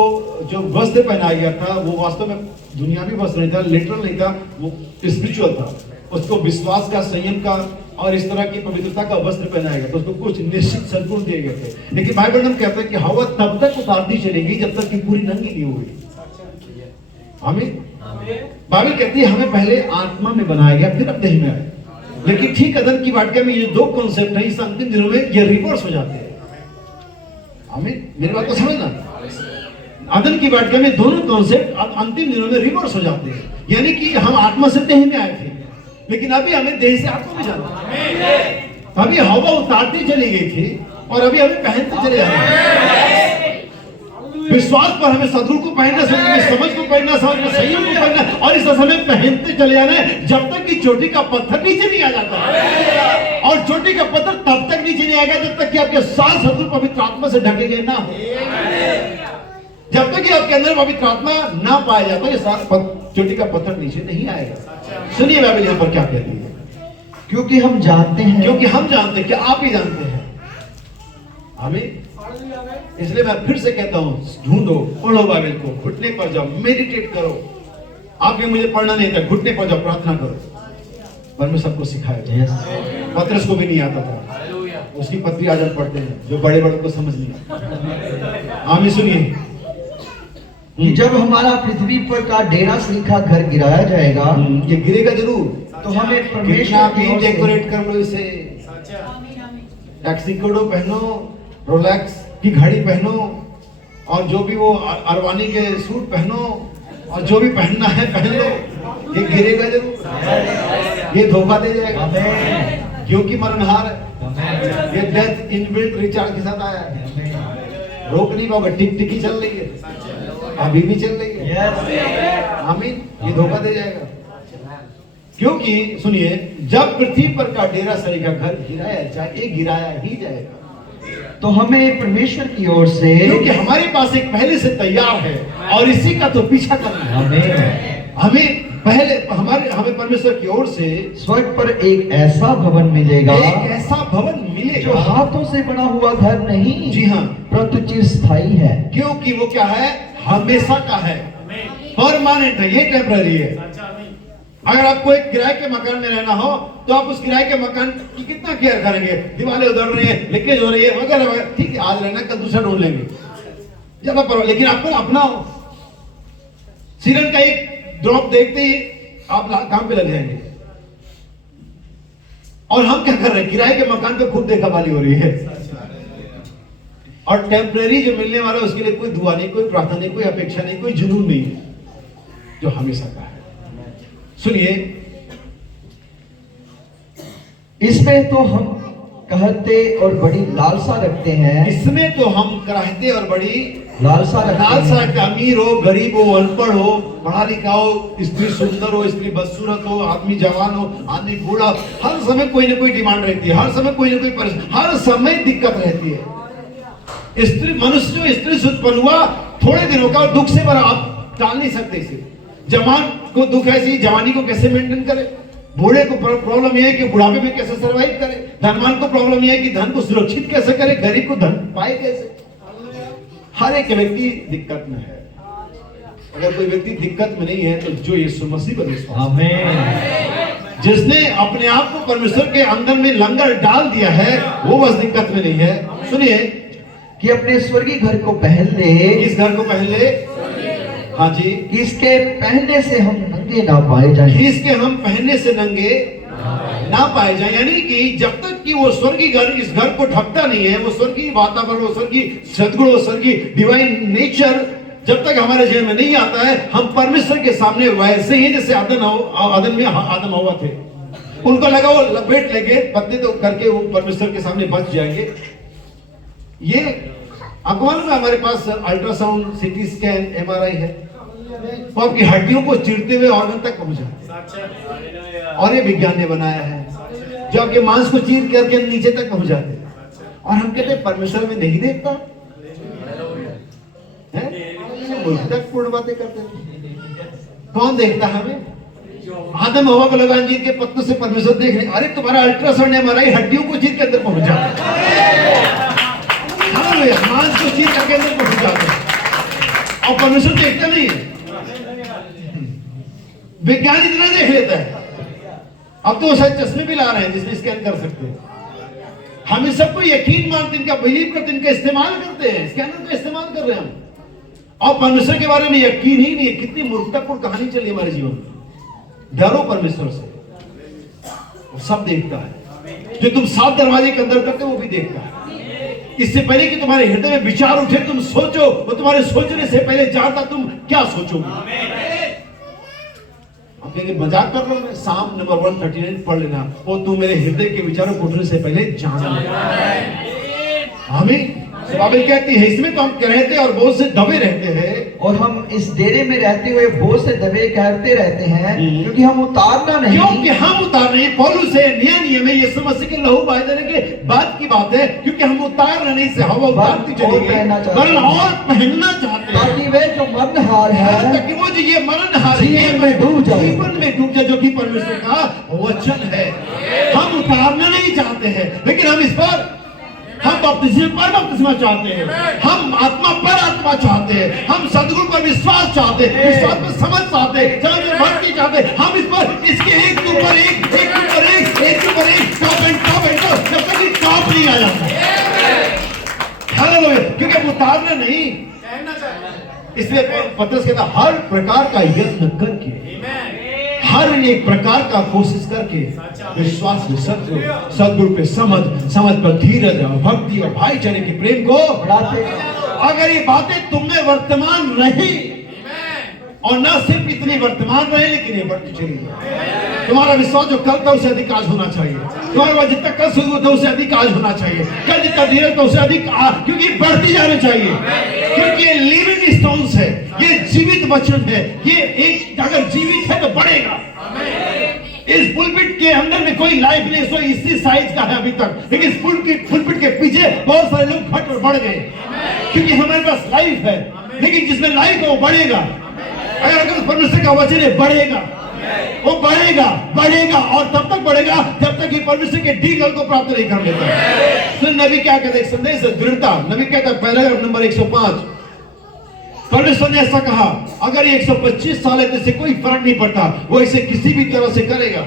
जो वस्त्र पहनाया गया था वो वास्तव में दुनियावी वस्त्र नहीं था, लिटरल नहीं था, वो स्पिरिचुअल था। उसको विश्वास का, संयम का और इस तरह की पवित्रता का वस्त्र पहनाया गया था। उसको कुछ निश्चित सद्गुण दिए गए थे। लेकिन भाई ब्रैनम कहते हैं कि हवा तब तक उतारती चलेगी जब तक कि पूरी नंगी नहीं हुई। आमीन। बाइबल कहती है हमें पहले आत्मा में बनाया गया, फिर अब देह में आए। लेकिन ठीक अदन की वाटिका में ये 2 कॉन्सेप्ट है, इस अंतिम दिनों में ये रिवर्स हो जाते हैं। आमीन। मेरी बात को समझना, अदन की वाटिका में दोनों कॉन्सेप्ट अंतिम दिनों में रिवर्स हो जाते हैं। यानी कि हम आत्मा से देह में आए थे, लेकिन अभी हमें देह से आत्मा में जाना है। अभी हवा उतारती चली गई थी और अभी हमें पहनते चले जाना है। विश्वास पर हमें सद्गुण को पहनना, समझ को पहनना, समझ में संयम को पहनना, और इस समय पहनते चले जाना है जब तक कि चोटी का पत्थर नीचे नहीं आ जाता। और चोटी का पत्थर तब तक नीचे नहीं आएगा जब तक कि आपके साथ सद्गुण पवित्र आत्मा से ढके गए ना हो। जब तक कि आपके अंदर पवित्र आत्मा ना पाया जाता, ये साथ चोटी का पत्थर नीचे नहीं आएगा। सुनिए बाइबल यहाँ पर क्या कहती है, क्योंकि हम जानते हैं कि आप ही जानते हैं। हमें इसलिए मैं फिर से कहता हूं, ढूंढो, पढ़ो बाइबल को, घुटने पर जाओ, मेडिटेट करो। आप ये मुझे पढ़ना नहीं था, घुटने पर जाओ, प्रार्थना करो। परमेश्वर सबको सिखाया। पतरस को भी नहीं आता था, उसकी पत्री आज हम पढ़ते हैं, जो बड़े बड़े को समझ नहीं आता। आमीन। सुनिए कि जब हमारा पृथ्वी पर का डेरा सरीखा घर गिराया जाएगा, ये गिरेगा जरूर, तो हमें कितना परमेश्वर भी की ओर से डेकोरेट कर लो इसे, टैक्सीकोडो पहनो, रोलेक्स की घड़ी पहनो, और जो भी वो अरवानी के सूट पहनो, और जो भी पहनना है पहन लो, ये गिरेगा जरूर, ये धोखा दे जाएगा, क्योंकि मरणहार है। ये डेथ इनबिल्ट रिचार्ज के साथ आया है, रोक नहीं पाओगे। टिक टिकी चल रही है, अभी भी चल रही है। आमीन। ये धोखा दे जाएगा, क्योंकि सुनिए, जब पृथ्वी पर का डेरा सरीखा घर गिराया जाए, ये गिराया ही जाएगा, तो हमें परमेश्वर की ओर से, क्योंकि हमारे पास एक पहले से तैयार है और इसी का तो पीछा करना है। हमें परमेश्वर की ओर से स्वर्ग पर एक ऐसा भवन मिलेगा, जो हाथों से बना हुआ घर नहीं, जी हाँ, परंतु चिरस्थायी है। क्योंकि वो क्या है, हमेशा का है, परमानेंट है, ये टेम्पररी है। अगर आपको एक किराए के मकान में रहना हो तो आप उस किराए के मकान की कितना केयर करेंगे, दीवारें उधड़ रही है, लीकेज हो रही है वगैरह, ठीक है, आज रहना, कल दूसरा ढूंढ लेंगे, ज्यादा परवाह। लेकिन आपको अपना हो, सीरन का एक ड्रॉप देखते ही आप काम पे लग जाएंगे। और हम क्या कर रहे हैं, किराए के मकान पे खुद देखभाली हो रही है, और टेम्परेरी जो मिलने वाला है उसके लिए कोई दुआ नहीं, कोई प्रार्थना नहीं, कोई अपेक्षा नहीं, कोई जुनून नहीं है, जो हमेशा का है। सुनिए, इसमें तो हम कहते और बड़ी लालसा रखते हैं, इसमें तो हम कराहते और बड़ी लालसा रखते हैं। अमीर हो, गरीब हो, अनपढ़ हो, पढ़ा लिखा हो, स्त्री सुंदर हो, स्त्री बदसूरत हो, आदमी जवान हो, आदमी बूढ़ा, हर समय कोई ना कोई डिमांड रहती है, हर समय कोई ना कोई परेशानी, हर समय दिक्कत रहती है। स्त्री मनुष्य स्त्री से उत्पन्न हुआ थोड़े दिनों का, दुख से भरा, आप टाल नहीं सकते इसे। जवान को दुख है, ऐसी जवानी को कैसे मेंटेन करे, बूढ़े को प्रॉब्लम यह है कि बुढ़ापे में कैसे सरवाइव करे, धनवान को प्रॉब्लम यह है कि धन को सुरक्षित कैसे करे, गरीब को धन पाए कैसे। हर एक व्यक्ति दिक्कत में है। अगर कोई व्यक्ति दिक्कत में नहीं है तो जो यीशु मसीह पर विश्वास, आमीन, जिसने अपने आप को परमेश्वर के अंदर में लंगर डाल दिया है, वो बस दिक्कत में नहीं है। सुनिए, कि अपने स्वर्गीय घर को पहन ले। इस घर को पहन ले, हाँ जी, कि इसके पहनने से हम नंगे ना पाए जाएं, कि इसके हम पहनने से नंगे ना पाए जाए, यानी कि जब तक कि वो स्वर्गीय घर इस घर को ढकता नहीं है, वो स्वर्गीय वातावरण, वो स्वर्गीय सद्गुण, वो स्वर्गीय डिवाइन नेचर जब तक हमारे जीवन में नहीं आता है, हम परमेश्वर के सामने वैसे ही जैसे आदम हवा थे। उनको लगा वो लपेट लेंगे पत्नी तो करके वो परमेश्वर के सामने बच जाएंगे। ये अखबार में हमारे पास अल्ट्रासाउंड, सीटी स्कैन, एमआरआई है, वो आपकी हड्डियों को चिरते हुए ऑर्गन तक पहुंचा, और ये विज्ञान ने बनाया है, जो आपके मांस को चीर करके नीचे तक पहुंच जाते हैं। और हम कहते हैं परमेश्वर में नहीं देखता है, तक पूर्ण बातें करते हैं। कौन देखता है हमें? आदम हवा को लगा अंजीर के पत्तों से परमेश्वर देख रहे, अरे तुम्हारा अल्ट्रासाउंड एमआरआई हड्डियों को चीर के अंदर पहुंच जाता है, मांस को चीर करके अंदर पहुंच जाता है, और परमेश्वर देखता नहीं है। विज्ञान इतना देख लेता है, अब तो शायद चश्मे भी ला रहे हैं जिसमें स्कैन कर सकते हैं। हम इस सबको यकीन मानते हैं, इनका बिलीव करते हैं, इनका इस्तेमाल करते हैं, स्कैनर का इस्तेमाल कर रहे हैं हम, और परमेश्वर के बारे में यकीन ही नहीं है। कितनी मूर्खतापूर्ण कहानी चली हमारे जीवन में। डरो परमेश्वर से, वो सब देखता है। जो तुम 7 दरवाजे के अंदर करते हो वो भी देखता है। इससे पहले कि तुम्हारे हृदय में विचार उठे तुम सोचो, वो तुम्हारे सोचने से पहले जानता तुम क्या सोचोगे। आप कहेंगे मजाक कर रहा हूं मैं, साम नंबर 139 पढ़ लेना, वो तुम मेरे हृदय के विचारों को उठने से पहले जान। हमें बाइबल कहती है इसमें तो हम रहते और बोझ से दबे रहते हैं, और हम इस डेरे में रहते हुए बोझ से दबे कहते रहते हैं, क्योंकि हम उतारना नहीं, क्योंकि हम उतार नहीं। पौलुस है नया नियम में यीशु मसीह के लहू बहा देने के बाद की बात है, क्योंकि हम उतारना नहीं से हवा उतारती चली गई, वरन और पहनना चाहते हैं, ताकि वे जो मरणहार है, ताकि वो जो ये मरणहार जीवन में डूब जाए, जीवन में डूब जाए, जो कि परमेश्वर का वचन है। हम उतारना नहीं चाहते हैं, लेकिन हम इस पर हम बपतिस्मा पर बपतिस्मा चाहते हैं, हम आत्मा पर आत्मा चाहते हैं, हम सद्गुण पर विश्वास चाहते हैं, विश्वास पर समझ चाहते हैं, समझ में भक्ति चाहते हैं। हम इस पर इसके एक के ऊपर एक, एक के ऊपर एक, एक के ऊपर एक, top and top and top, जब तक ये टॉप नहीं आ जाता। हालेलुया, क्योंकि हम उतारना नहीं, इसलिए पतरस कहता हर प्रकार का यत्न करके, हर एक प्रकार का कोशिश करके, विश्वास में सद्गुण पे समझ पर धीरज और भक्ति और भाईचारे के प्रेम को बढ़ाते। अगर ये बातें तुम में वर्तमान रही, और न सिर्फ इतनी वर्तमान रहे, लेकिन ये बढ़ती चली, तुम्हारा विश्वास जो कल था उससे अधिक आज होना चाहिए, तुम्हारा जितना कल शुरू था उससे अधिक आज होना चाहिए, कल जितना धीरज था उससे अधिक क्योंकि बढ़ती जानी चाहिए, क्योंकि ये लिविंग स्टोन्स है, ये जीवित वचन है, ये एक अगर जीवित है तो बढ़ेगा। इस पुलपिट के अंदर में कोई लाइफ नहीं, सो इसी साइज का है अभी तक, लेकिन इस पुलपिट के पीछे बहुत सारे लोग घट और बढ़ गए, क्योंकि हमारे पास लाइफ है, लेकिन जिसमें लाइफ है वो बढ़ेगा। अगर परमेश्वर का वचन है बढ़ेगा, वो बढ़ेगा बढ़ेगा, और तब तक बढ़ेगा जब तक ये परमेश्वर के डील को प्राप्त नहीं कर लेता। तो नबी क्या कहते हैं, संदेश दृढ़ता। नबी कहता है पैराग्राफ नंबर 105, परमेश्वर ने ऐसा कहा, अगर ये 125 साल है तो इससे कोई फर्क नहीं पड़ता, वो इसे किसी भी तरह से करेगा।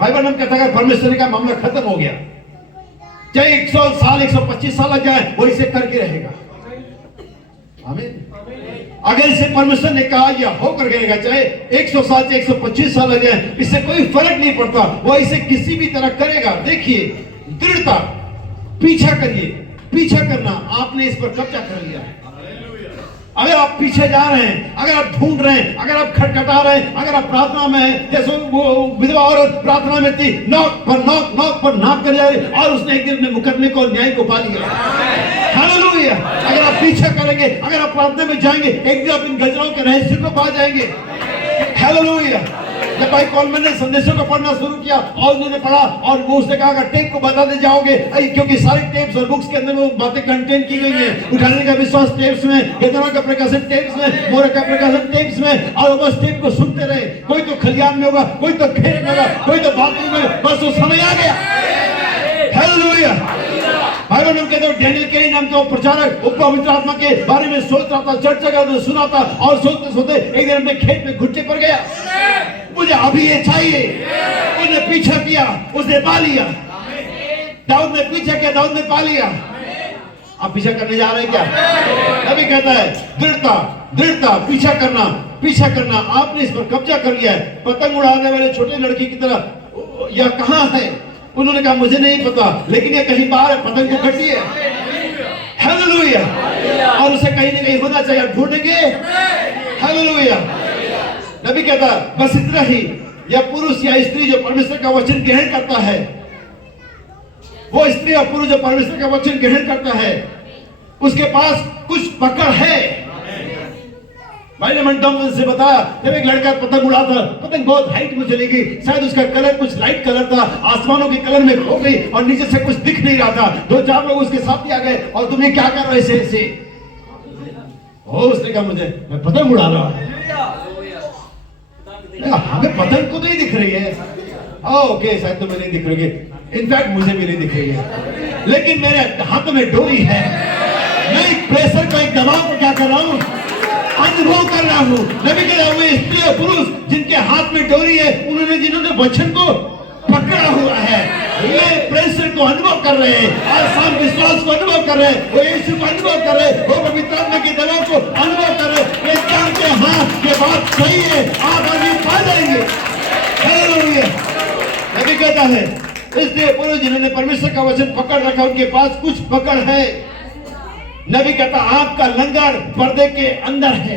बाइबल में कहता है परमेश्वर का मामला खत्म हो गया, चाहे 100 साल 125 साल लग जाए, वो इसे करके रहेगा। आमीन। अगर इसे परमेश्वर ने कहा यह होकर रहेगा, चाहे 100 साल चाहे 125 साल लग जाए, इससे कोई फर्क नहीं पड़ता, वो इसे किसी भी तरह करेगा। देखिए दृढ़ता, पीछा करिए, पीछा करना, आपने इस पर कब्जा कर लिया। अगर आप पीछे जा रहे हैं, अगर आप ढूंढ रहे हैं, अगर आप खटखटा रहे हैं, अगर आप प्रार्थना में हैं, जैसे वो विधवा औरत प्रार्थना में थी, नॉक पर नॉक कर जाए, और उसने एक दिन में मुकदमे को न्याय को पा लिया। हालेलुया। अगर आप पीछा करेंगे, अगर आप प्रार्थना में जाएंगे, एक दिन आप इन गजरों के रहस्य को पा जाएंगे। हालेलुया। जब भाई कॉलमैन ने संदेशों को पढ़ना शुरू किया और उन्होंने पढ़ा, और वो उसने कहा टेप को बताते जाओगे, क्योंकि सारे टेप्स और बुक्स के अंदर वो बातें कंटेंट की गई हैं। उठाने का विश्वास टेप्स में, वेदना का प्रकाशन टेप्स में, मोर का प्रकाशन टेप्स में, और बस टेप को सुनते रहे। कोई तो खलियान में होगा, कोई तो खेत में होगा, कोई तो बाथरूम में, बस वो समय आ गया। हालेलुया। भाई बहनों कहते हो डैनियल के नाम का प्रचारक वो पवित्र आत्मा के बारे में सोच रहा था, चर्चा करता सुना था, और सोचते सोचते एक दिन अपने खेत में घुटने पर गया, मुझे अभी ये चाहिए। उसने पीछा किया, उसने पा लिया। दाऊद ने पीछा किया, दाऊद ने पा लिया। आप पीछा करने जा रहे हैं क्या? अभी कहता है दृढ़ता, दृढ़ता, पीछा करना, पीछा करना। आपने इस पर कब्जा कर लिया है। पतंग उड़ाने वाले छोटे लड़की की तरह यह कहाँ है? उन्होंने कहा मुझे नहीं पता, लेकिन यह कहीं बाहर है, पतंग को कटी है। हालेलुया। और उसे कहीं ना कहीं होना चाहिए, ढूंढेंगे। हालेलुया। नबी कहता बस इतना ही, यह पुरुष या स्त्री जो परमेश्वर का वचन ग्रहण करता है, वो स्त्री और पुरुष जो परमेश्वर का वचन ग्रहण करता है, उसके पास कुछ पकड़ है। भाई ने मंटो से बताया, जब एक लड़का पतंग उड़ा था, पतंग बहुत हाइट में चली गई, शायद उसका कलर कुछ लाइट कलर था, आसमानों के कलर में खो गई और नीचे से कुछ दिख नहीं रहा था। 2-4 लोग उसके साथ ही आ गए और तुमने क्या कर रहे से? उसने कहा मुझे, मैं पतंग उड़ा रहा हूं। हमें पतंग को नहीं दिख रही है। ओके, शायद तुम्हें नहीं दिख रही है, इनफैक्ट मुझे भी नहीं दिख रही है, लेकिन मेरे हाथ में डोरी है। मैं एक प्रेशर को, एक दबाव को क्या कर रहा हूं? अनुभव कर रहा हूं। नबी कह रहा हूं स्त्री और पुरुष जिनके हाथ में डोरी है, उन्होंने जिन्होंने वचन को पकड़ा हुआ है, वे प्रेशर को अनुभव कर रहे हैं, आसान विश्वास को अनुभव कर रहे हैं, वो यीशु को अनुभव कर रहे हैं, वो पवित्र आत्मा के दबाव को अनुभव कर रहे हैं। वे जानते हैं हाँ ये बात सही है, आप आगे पा जाएंगे। हालेलुया। नबी कहता है इसलिए पुरुष जिन्होंने परमेश्वर का वचन पकड़ रखा, उनके पास कुछ पकड़ है। नबी कहता आपका लंगर पर्दे के अंदर है।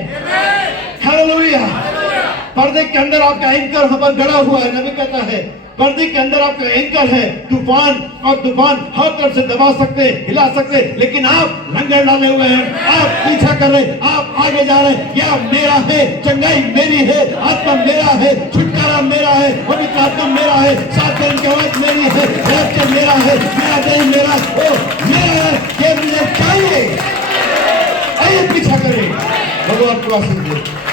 हालेलुया। पर्दे के अंदर आपका एंकर वहां पर गड़ा हुआ है। नबी कहता है पर्दे के अंदर आपका एंकर है। तूफान हर तरफ से दबा सकते, हिला सकते, लेकिन आप लंगर डाले हुए हैं, आप पीछा कर रहे, आप आगे जा रहे। क्या मेरा है, चंगाई मेरी है, आत्मा मेरा है, छुटकारा मेरा है, पवित्र आत्मा मेरा है, सात दिन की आवाज मेरी है, रहस्य मेरा है, मेरा देह मेरा, ओ मेरा है, ये मुझे चाहिए। आइए पीछा करें। भगवान को आशीष दे।